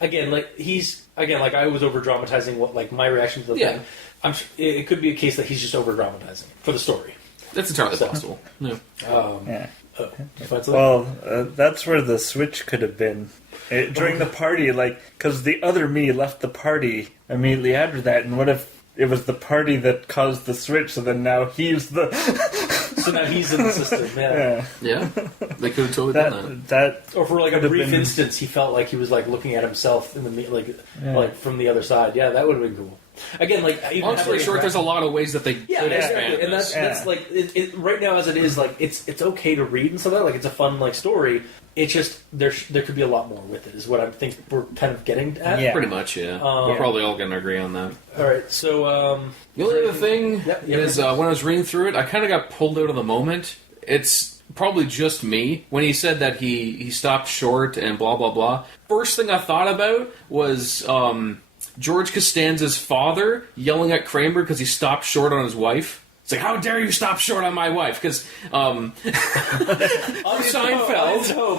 again, like, like, I was over-dramatizing what, like, my reaction to the thing. It could be a case that he's just over-dramatizing for the story. That's entirely possible. Yeah. Well, that's where the switch could have been. During the party, like, because the other me left the party immediately after that, and what if it was the party that caused the switch, so then now he's the... So now he's in the system, Yeah, they could have totally done that. Or for, like, a brief instance, he felt like he was, like, looking at himself in the like from the other side. Yeah, that would have been cool. again, like even long story short, there's a lot of ways that they yeah, could exactly. expand And this. that's like it right now as it is, like it's okay to read and stuff like that. Like it's a fun like story. It's just there could be a lot more with it. Is what I think we're kind of getting at. Yeah. Pretty much, yeah. We're probably all going to agree on that. All right, so The only other thing Yep, is when I was reading through it, I kind of got pulled out of the moment. It's probably just me. When he said that he stopped short and blah, blah, blah, first thing I thought about was George Costanza's father yelling at Kramer because he stopped short on his wife. It's like, how dare you stop short on my wife? Because Seinfeld...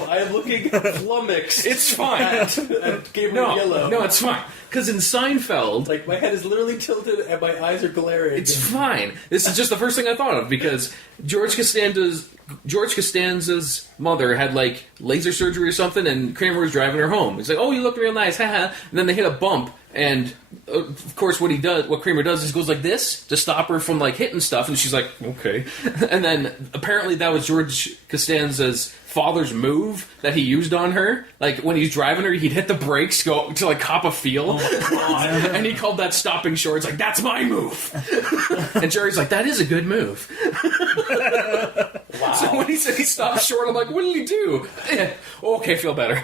I am looking flummoxed. It's fine. At Gabriel Yellow. No, it's fine. Because in Seinfeld... Like, my head is literally tilted and my eyes are glaring. It's fine. This is just the first thing I thought of, because George Costanza's mother had, like, laser surgery or something, and Kramer was driving her home. He's like, oh, you look real nice, haha. And then they hit a bump, and, of course, what Kramer does is goes like this to stop her from, like, hitting stuff, and she's like, okay. And then, apparently, that was George Costanza's father's move that he used on her. Like, when he's driving her, he'd hit the brakes, go to, like, cop a feel. Oh, and he called that stopping short. It's like, that's my move. And Jerry's like, that is a good move. Wow. So when he said he stopped short, I'm like, what did he do? Okay, feel better.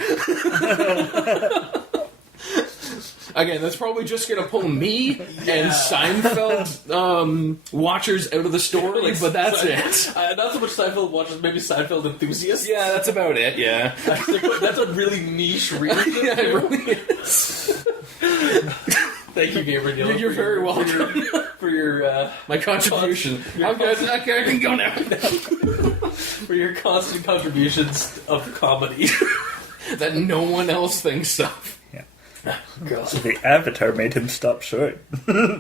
Again, that's probably just going to pull me and Seinfeld watchers out of the story, but that's it. Not so much Seinfeld watchers, maybe Seinfeld enthusiasts. Yeah, that's about it, yeah. That's a really niche reason. Yeah, it really is. Thank you, Gabriel. You're very welcome. For your my contribution. I'm good. Okay, I can go now. For your constant contributions of comedy. That no one else thinks of. God. So the Avatar made him stop short.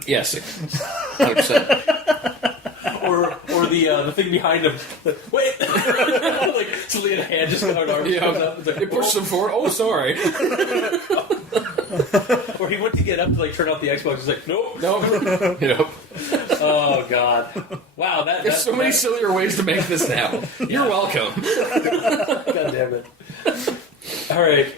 Yes, 100%. Or the thing behind him. Wait! Like, suddenly a hand just comes up. It's like, It pushed him forward. Oh, sorry. Or he went to get up to like turn off the Xbox. He's like, nope. Yep. Oh, God. Wow, There's so many sillier ways to make this now. You're welcome. God damn it. All right,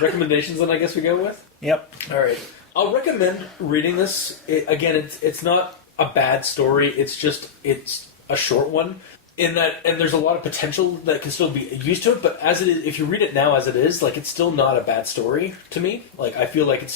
recommendations then I guess we go with? Yep. All right. I'll recommend reading this. It's not a bad story. It's a short one. In that, and there's a lot of potential that can still be used to it, but as it is, if you read it now as it is, like, it's still not a bad story to me. Like, I feel like it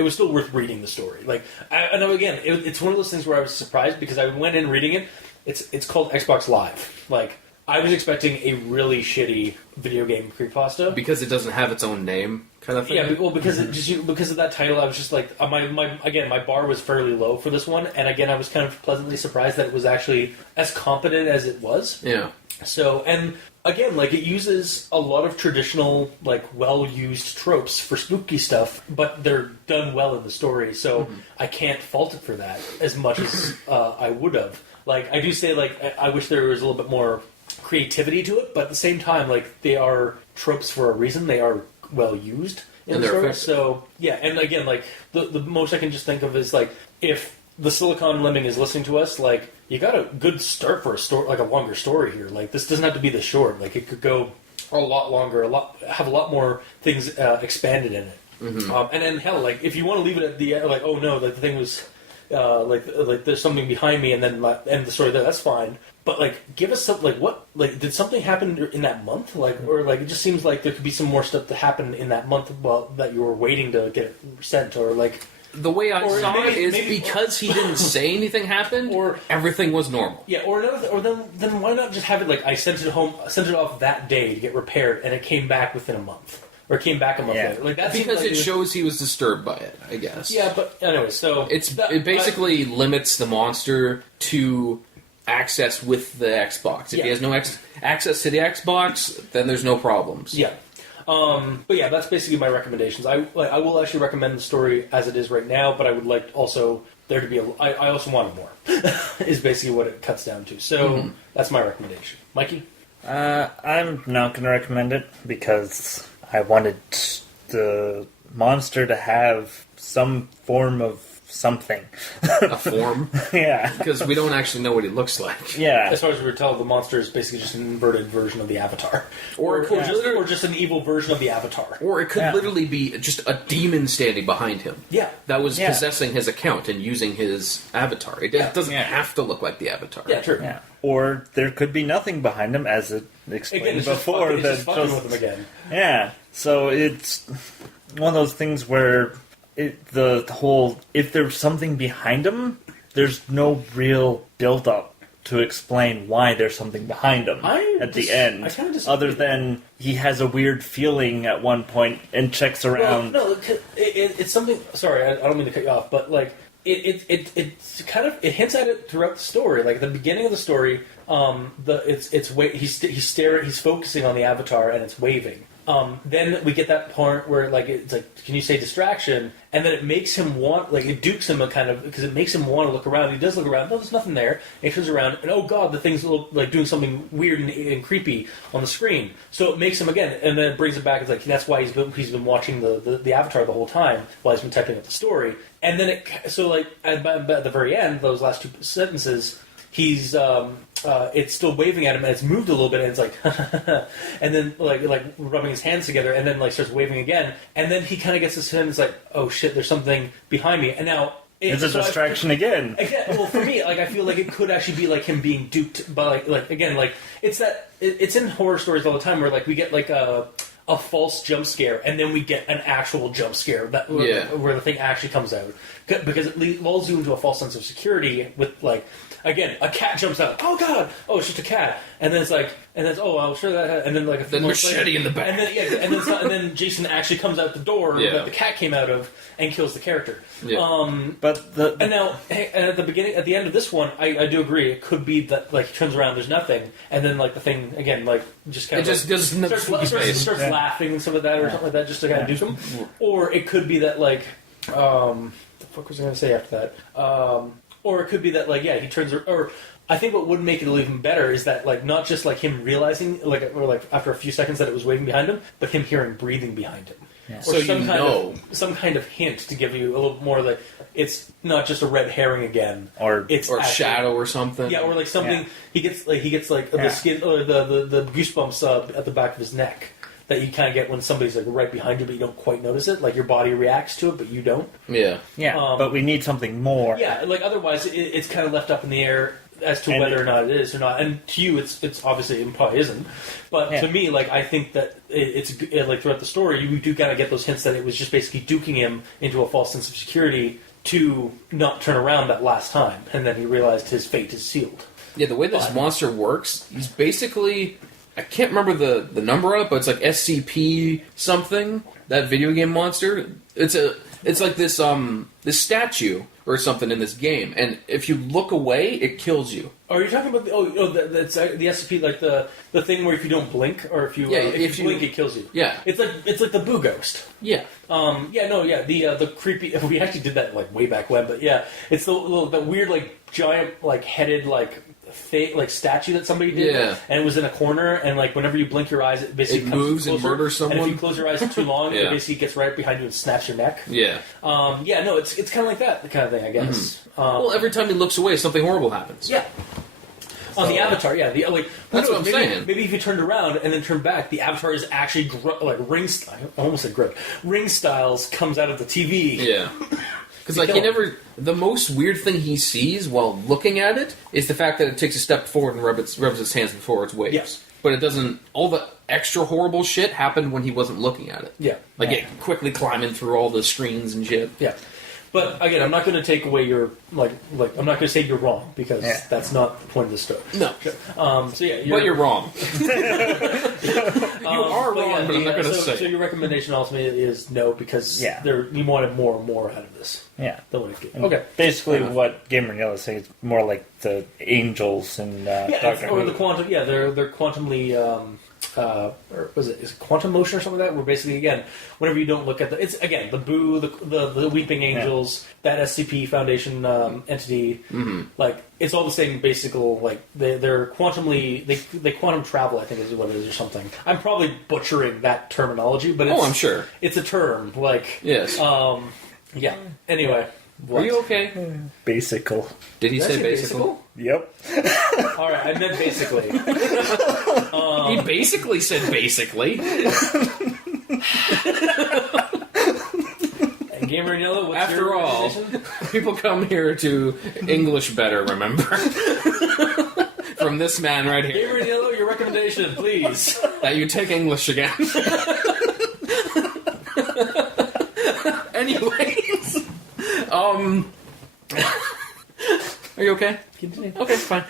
was still worth reading the story. Like, I know, again, it's one of those things where I was surprised because I went in reading it. It's called Xbox Live. Like, I was expecting a really shitty video game creepypasta Because it doesn't have its own name, kind of thing. Yeah, well, because of that title, I was just like, my bar was fairly low for this one, and again, I was kind of pleasantly surprised that it was actually as competent as it was. Yeah. So, and again, like, it uses a lot of traditional, like, well-used tropes for spooky stuff, but they're done well in the story, so I can't fault it for that as much as I would have. Like, I do say, like, I wish there was a little bit more creativity to it, but at the same time, like, they are tropes for a reason. They are well used in the story. So yeah, and again, like, the most I can just think of is, like, if the Silicon Lemming is listening to us, like, you got a good start for a story, like a longer story here. Like, this doesn't have to be this short. Like, it could go a lot longer, have a lot more things expanded in it. And then hell, like, if you want to leave it at the like, oh no, like, the thing was like there's something behind me, and then end the story there. That's fine. But, like, give us some, like, what, like, did something happen in that month? Like, or, like, it just seems like there could be some more stuff to happen in that month, well, that you were waiting to get it sent, or, like... The way I saw it is because he didn't say anything happened, or everything was normal. Yeah, or another, or then why not just have it, like, I sent it off that day to get repaired, and it came back within a month. Or it came back a month later. Like, that because like it shows he was disturbed by it, I guess. Yeah, but anyway, so... It basically limits the monster to... access with the Xbox. If he has no access to the Xbox, then there's no problems. Yeah. But yeah, that's basically my recommendations. I will actually recommend the story as it is right now, but I would like also there to be I also wanted more, is basically what it cuts down to. So that's my recommendation. Mikey? I'm not going to recommend it because I wanted the monster to have some form of something. A form. Yeah. Because we don't actually know what he looks like. Yeah. As far as we were told, the monster is basically just an inverted version of the Avatar. Or just an evil version of the Avatar. Or it could literally be just a demon standing behind him. Yeah. That was possessing his account and using his avatar. It doesn't have to look like the Avatar. Yeah, true. Yeah. Or there could be nothing behind him, as it explained before. It's just fucking with him again. Yeah. So it's one of those things where the whole, if there's something behind him, there's no real build-up to explain why there's something behind him at the end. Other than he has a weird feeling at one point and checks around. Well, no, it's something. Sorry, I don't mean to cut you off, but like it hints at it throughout the story. Like at the beginning of the story, he's focusing on the Avatar and it's waving. Then we get that part where like it's like, can you say distraction? And then it makes him want, like it dukes him a kind of, because it makes him want to look around. He does look around. No, there's nothing there. And he turns around, and oh god, the thing's like doing something weird and creepy on the screen. So it makes him again, and then it brings it back. It's like that's why he's been watching the Avatar the whole time while he's been typing up the story. And then at the very end, those last two sentences, he's it's still waving at him, and it's moved a little bit, and it's like, and then like rubbing his hands together, and then like starts waving again, and then he kind of gets this feeling, it's like, oh shit, there's something behind me, and now it's a distraction again. Well, for me, like I feel like it could actually be like him being duped by like again, like it's in horror stories all the time where like we get like a false jump scare, and then we get an actual jump scare where the thing actually comes out, because it lulls you into a false sense of security with like. Again, a cat jumps out. Oh god! Oh, it's just a cat. And then it's like, oh, I'm sure that. And then like a few machete in the back. And then Jason actually comes out the door that the cat came out of and kills the character. Yeah. And at the end of this one, I do agree. It could be that like he turns around, there's nothing, and then like the thing again, like just kind of starts laughing and stuff like that, or something like that, just to kind of do something. Or it could be that like, the fuck was I going to say after that? Or it could be that, like, he turns... Or I think what would make it even better is that, like, not just, like, him realizing, like, or, like, after a few seconds that it was waving behind him, but him hearing breathing behind him. Yeah. Or so some kind of hint to give you a little more, like, it's not just a red herring again. Or it's a shadow or something. Yeah, or, like, something... Yeah. He gets the skin... Or the goosebumps at the back of his neck. That you kind of get when somebody's like right behind you, but you don't quite notice it. Like your body reacts to it, but you don't. Yeah, yeah. But we need something more. Yeah, like otherwise, it's kind of left up in the air as to whether or not it is or not. And to you, it's obviously it probably isn't. But to me, like I think that it's like throughout the story, you do kind of get those hints that it was just basically duking him into a false sense of security to not turn around that last time, and then he realized his fate is sealed. Yeah, the way this monster works, he's basically. I can't remember the number of it, but it's like SCP something. That video game monster. It's like this this statue or something in this game, and if you look away, it kills you. Are you talking about that's the SCP, like the thing where if you don't blink or if you blink, it kills you? Yeah, it's like the Boo Ghost. Yeah. The creepy. We actually did that like way back when, but yeah, it's the weird like giant like headed like. Fake like statue that somebody did, and it was in a corner, and like whenever you blink your eyes, it basically moves comes closer, and murders someone. And if you close your eyes too long, it basically gets right behind you and snaps your neck. Yeah, it's kind of like that kind of thing, I guess. Mm-hmm. Well, every time he looks away, something horrible happens. Yeah. On the Avatar, that's what I'm saying. Maybe if you turned around and then turned back, the Avatar is actually ring. I almost said grip. Ring Styles comes out of the TV. Yeah. Because like the most weird thing he sees while looking at it is the fact that it takes a step forward and rubs its hands before it waves. Yes. But it doesn't. All the extra horrible shit happened when he wasn't looking at it. Yeah. It quickly climbing through all the screens and shit. Yeah. But again, I'm not going to take away your I'm not going to say you're wrong because that's not the point of the story. No. But you're wrong. You are wrong, but I'm not going to say. So your recommendation ultimately is no because you wanted more and more out of this. Yeah. Than what it gave. Okay. Basically, what Gamer Yellow is saying is more like the angels and Doctor Who. Or the quantum. Yeah, they're quantumly. Or was it? Is it quantum motion or something like that? Where basically, again, whenever you don't look at it's again the Boo, the Weeping Angels, that SCP Foundation entity, like it's all the same. Basical, like they're quantumly they quantum travel. I think is what it is or something. I'm probably butchering that terminology, but I'm sure it's a term. Like yes, yeah. Anyway. Are you okay? Basical. Did he say basical? Yep. All right, I meant basically. He basically said basically. And Gamer in Yellow, what's After your all, recommendation? people come here to English better, remember? From this man right here. Gamer in Yellow, your recommendation, please. That you take English again. Anyways. Are you okay? Continue. Okay, fine.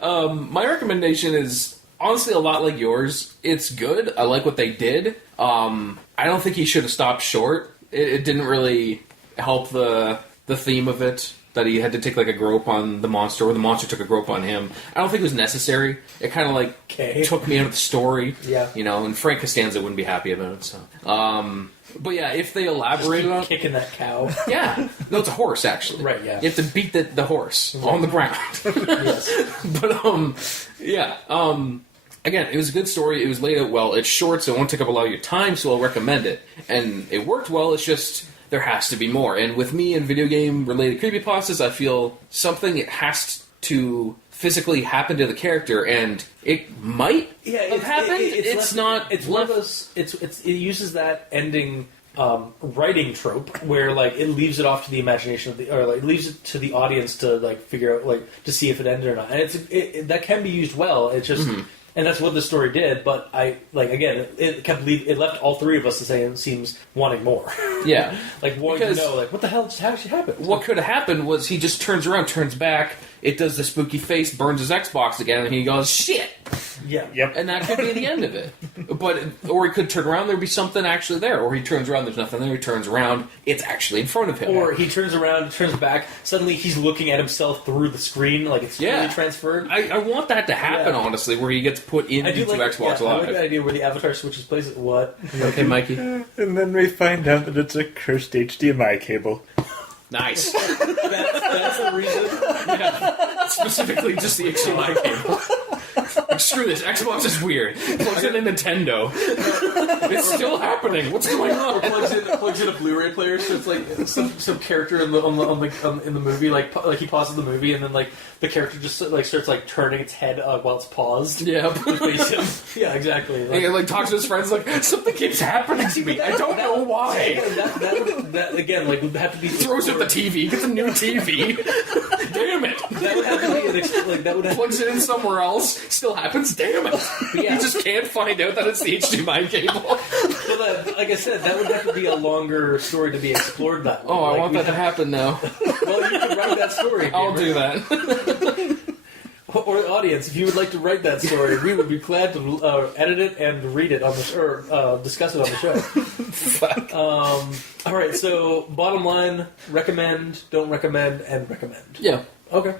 My recommendation is honestly a lot like yours. It's good. I like what they did. I don't think he should have stopped short. It didn't really help the theme of it, that he had to take like a grope on the monster, or the monster took a grope on him. I don't think it was necessary. It kind of like took me out of the story. Yeah. You know, and Frank Costanza wouldn't be happy about it. So, but yeah, if they elaborated on kicking that cow. yeah. No, it's a horse, actually. Right, yeah. You have to beat the horse on the ground. Yes. But, yeah. Again, it was a good story. It was laid out well. It's short, so it won't take up a lot of your time, so I'll recommend it. And it worked well. It's just, there has to be more. And with me and video game-related creepypastas, I feel something has to physically happen to the character, and it might have happened. It's not... It's one of those... It uses that ending writing trope where like it leaves it off to the imagination of the, or like it leaves it to the audience to like figure out, like, to see if it ended or not. And that can be used well. It's just... Mm-hmm. And that's what the story did, but it left all three of us the same, seems, wanting more. Yeah. Like, wanting to know, like, what the hell just actually happened? What could have happened was he just turns around, turns back, it does the spooky face, burns his Xbox again, and he goes, shit! Yeah. Yep. And that could be the end of it. Or he could turn around, there'd be something actually there. Or he turns around, there's nothing there, he turns around, it's actually in front of him. Or he turns around, turns back, suddenly he's looking at himself through the screen, like it's fully transferred. I want that to happen, honestly, where he gets put into Xbox Live. I like that idea where the avatar switches places. What? Okay, Mikey? And then we find out that it's a cursed HDMI cable. Nice. That's the reason. Yeah. Specifically just the HDMI cable. Like, screw this, Xbox is weird. Plugs in a Nintendo. It's still happening. What's going on? Or plugs in a Blu-ray player, so it's like some character in the movie, like he pauses the movie, and then like the character just like starts like turning its head while it's paused. Yeah. To face him. Yeah, exactly. Like, he talks to his friends like, something keeps happening to me. I don't know why. That again, like, would have to be... Throws out the TV, gets a new TV. Damn it. That would have to be plugs it in somewhere else, still happens, damn it. Yeah. You just can't find out that it's the HDMI cable. So like I said, that would have to be a longer story to be explored that way. Oh, I want that to happen now. Well, you can write that story. I'll do that. Or the audience, if you would like to write that story, we would be glad to edit it and read it on the show, or discuss it on the show. Fuck. All right, so bottom line, recommend, don't recommend, and recommend. Yeah. Okay.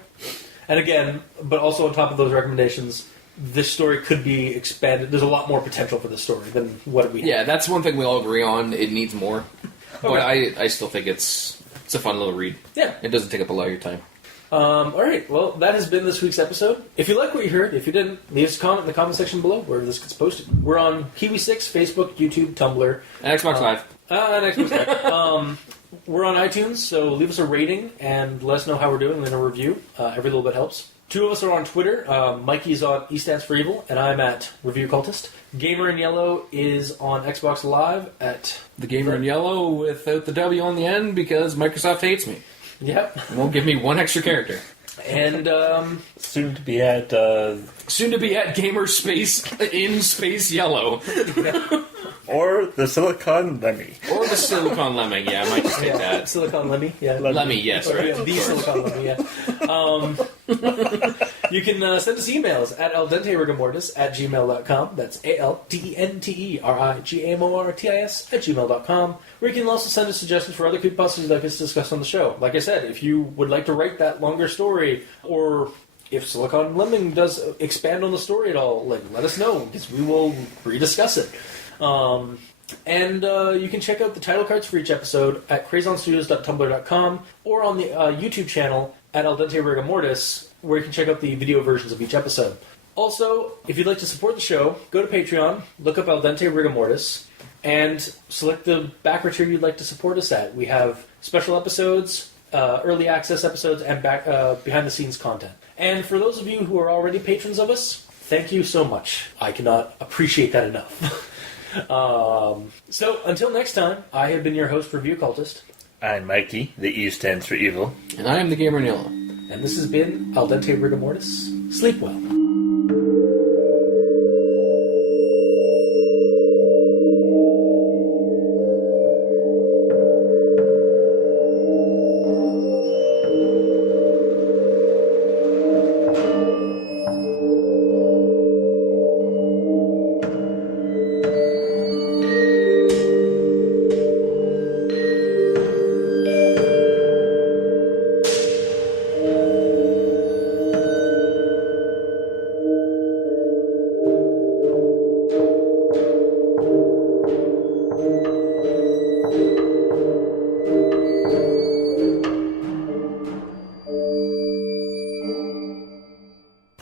And again, but also on top of those recommendations, this story could be expanded. There's a lot more potential for this story than what we have. Yeah, that's one thing we all agree on. It needs more. Okay. But I still think it's a fun little read. Yeah. It doesn't take up a lot of your time. All right, well, that has been this week's episode. If you like what you heard, if you didn't, leave us a comment in the comment section below where this gets posted. We're on Kiwi6, Facebook, YouTube, Tumblr. And Xbox Live. And Xbox Live. We're on iTunes, so leave us a rating and let us know how we're doing and a review. Every little bit helps. Two of us are on Twitter. Mikey's on E Stands for Evil, and I'm at Review Cultist. Gamer in Yellow is on Xbox Live at... The Gamer in Yellow without the W on the end because Microsoft hates me. Yep. Won't give me one extra character. And soon to be at Gamer Space in Space Yellow. or the Silicon Lemming. Or the Silicon Lemming, yeah, I might just take that. Silicon Lemmy, yeah. Lemmy, yes, right. Yeah, the Silicon Lemmy, yeah. You can send us emails at aldenterigamortis@gmail.com. That's aldenterigamortis@gmail.com. Where you can also send us suggestions for other creepypastas you'd like us to discuss on the show. Like I said, if you would like to write that longer story, or if Silicon Lemming does expand on the story at all, let us know, because we will rediscuss it. And you can check out the title cards for each episode at crazonstudios.tumblr.com or on the YouTube channel at Al Dente Rigor Mortis, where you can check out the video versions of each episode. Also, if you'd like to support the show, go to Patreon, look up Al Dente Rigor Mortis, and select the backer tier you'd like to support us at. We have special episodes, early access episodes, and behind-the-scenes content. And for those of you who are already patrons of us, thank you so much. I cannot appreciate that enough. So, until next time, I have been your host, Review Cultist. I'm Mikey. The E stands for evil. And I am the Gamer Nilo. And this has been Al Dente Rigor Mortis. Sleep well.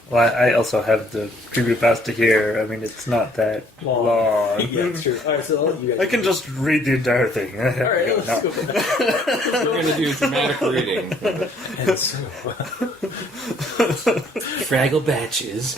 Well, I also have the creepypasta here. I mean, it's not that long. Yeah, it's true. Alright, so I'll let you guys I can just read the entire thing. Alright, let's go for that. We're going to do dramatic reading. And so... Fraggle batches.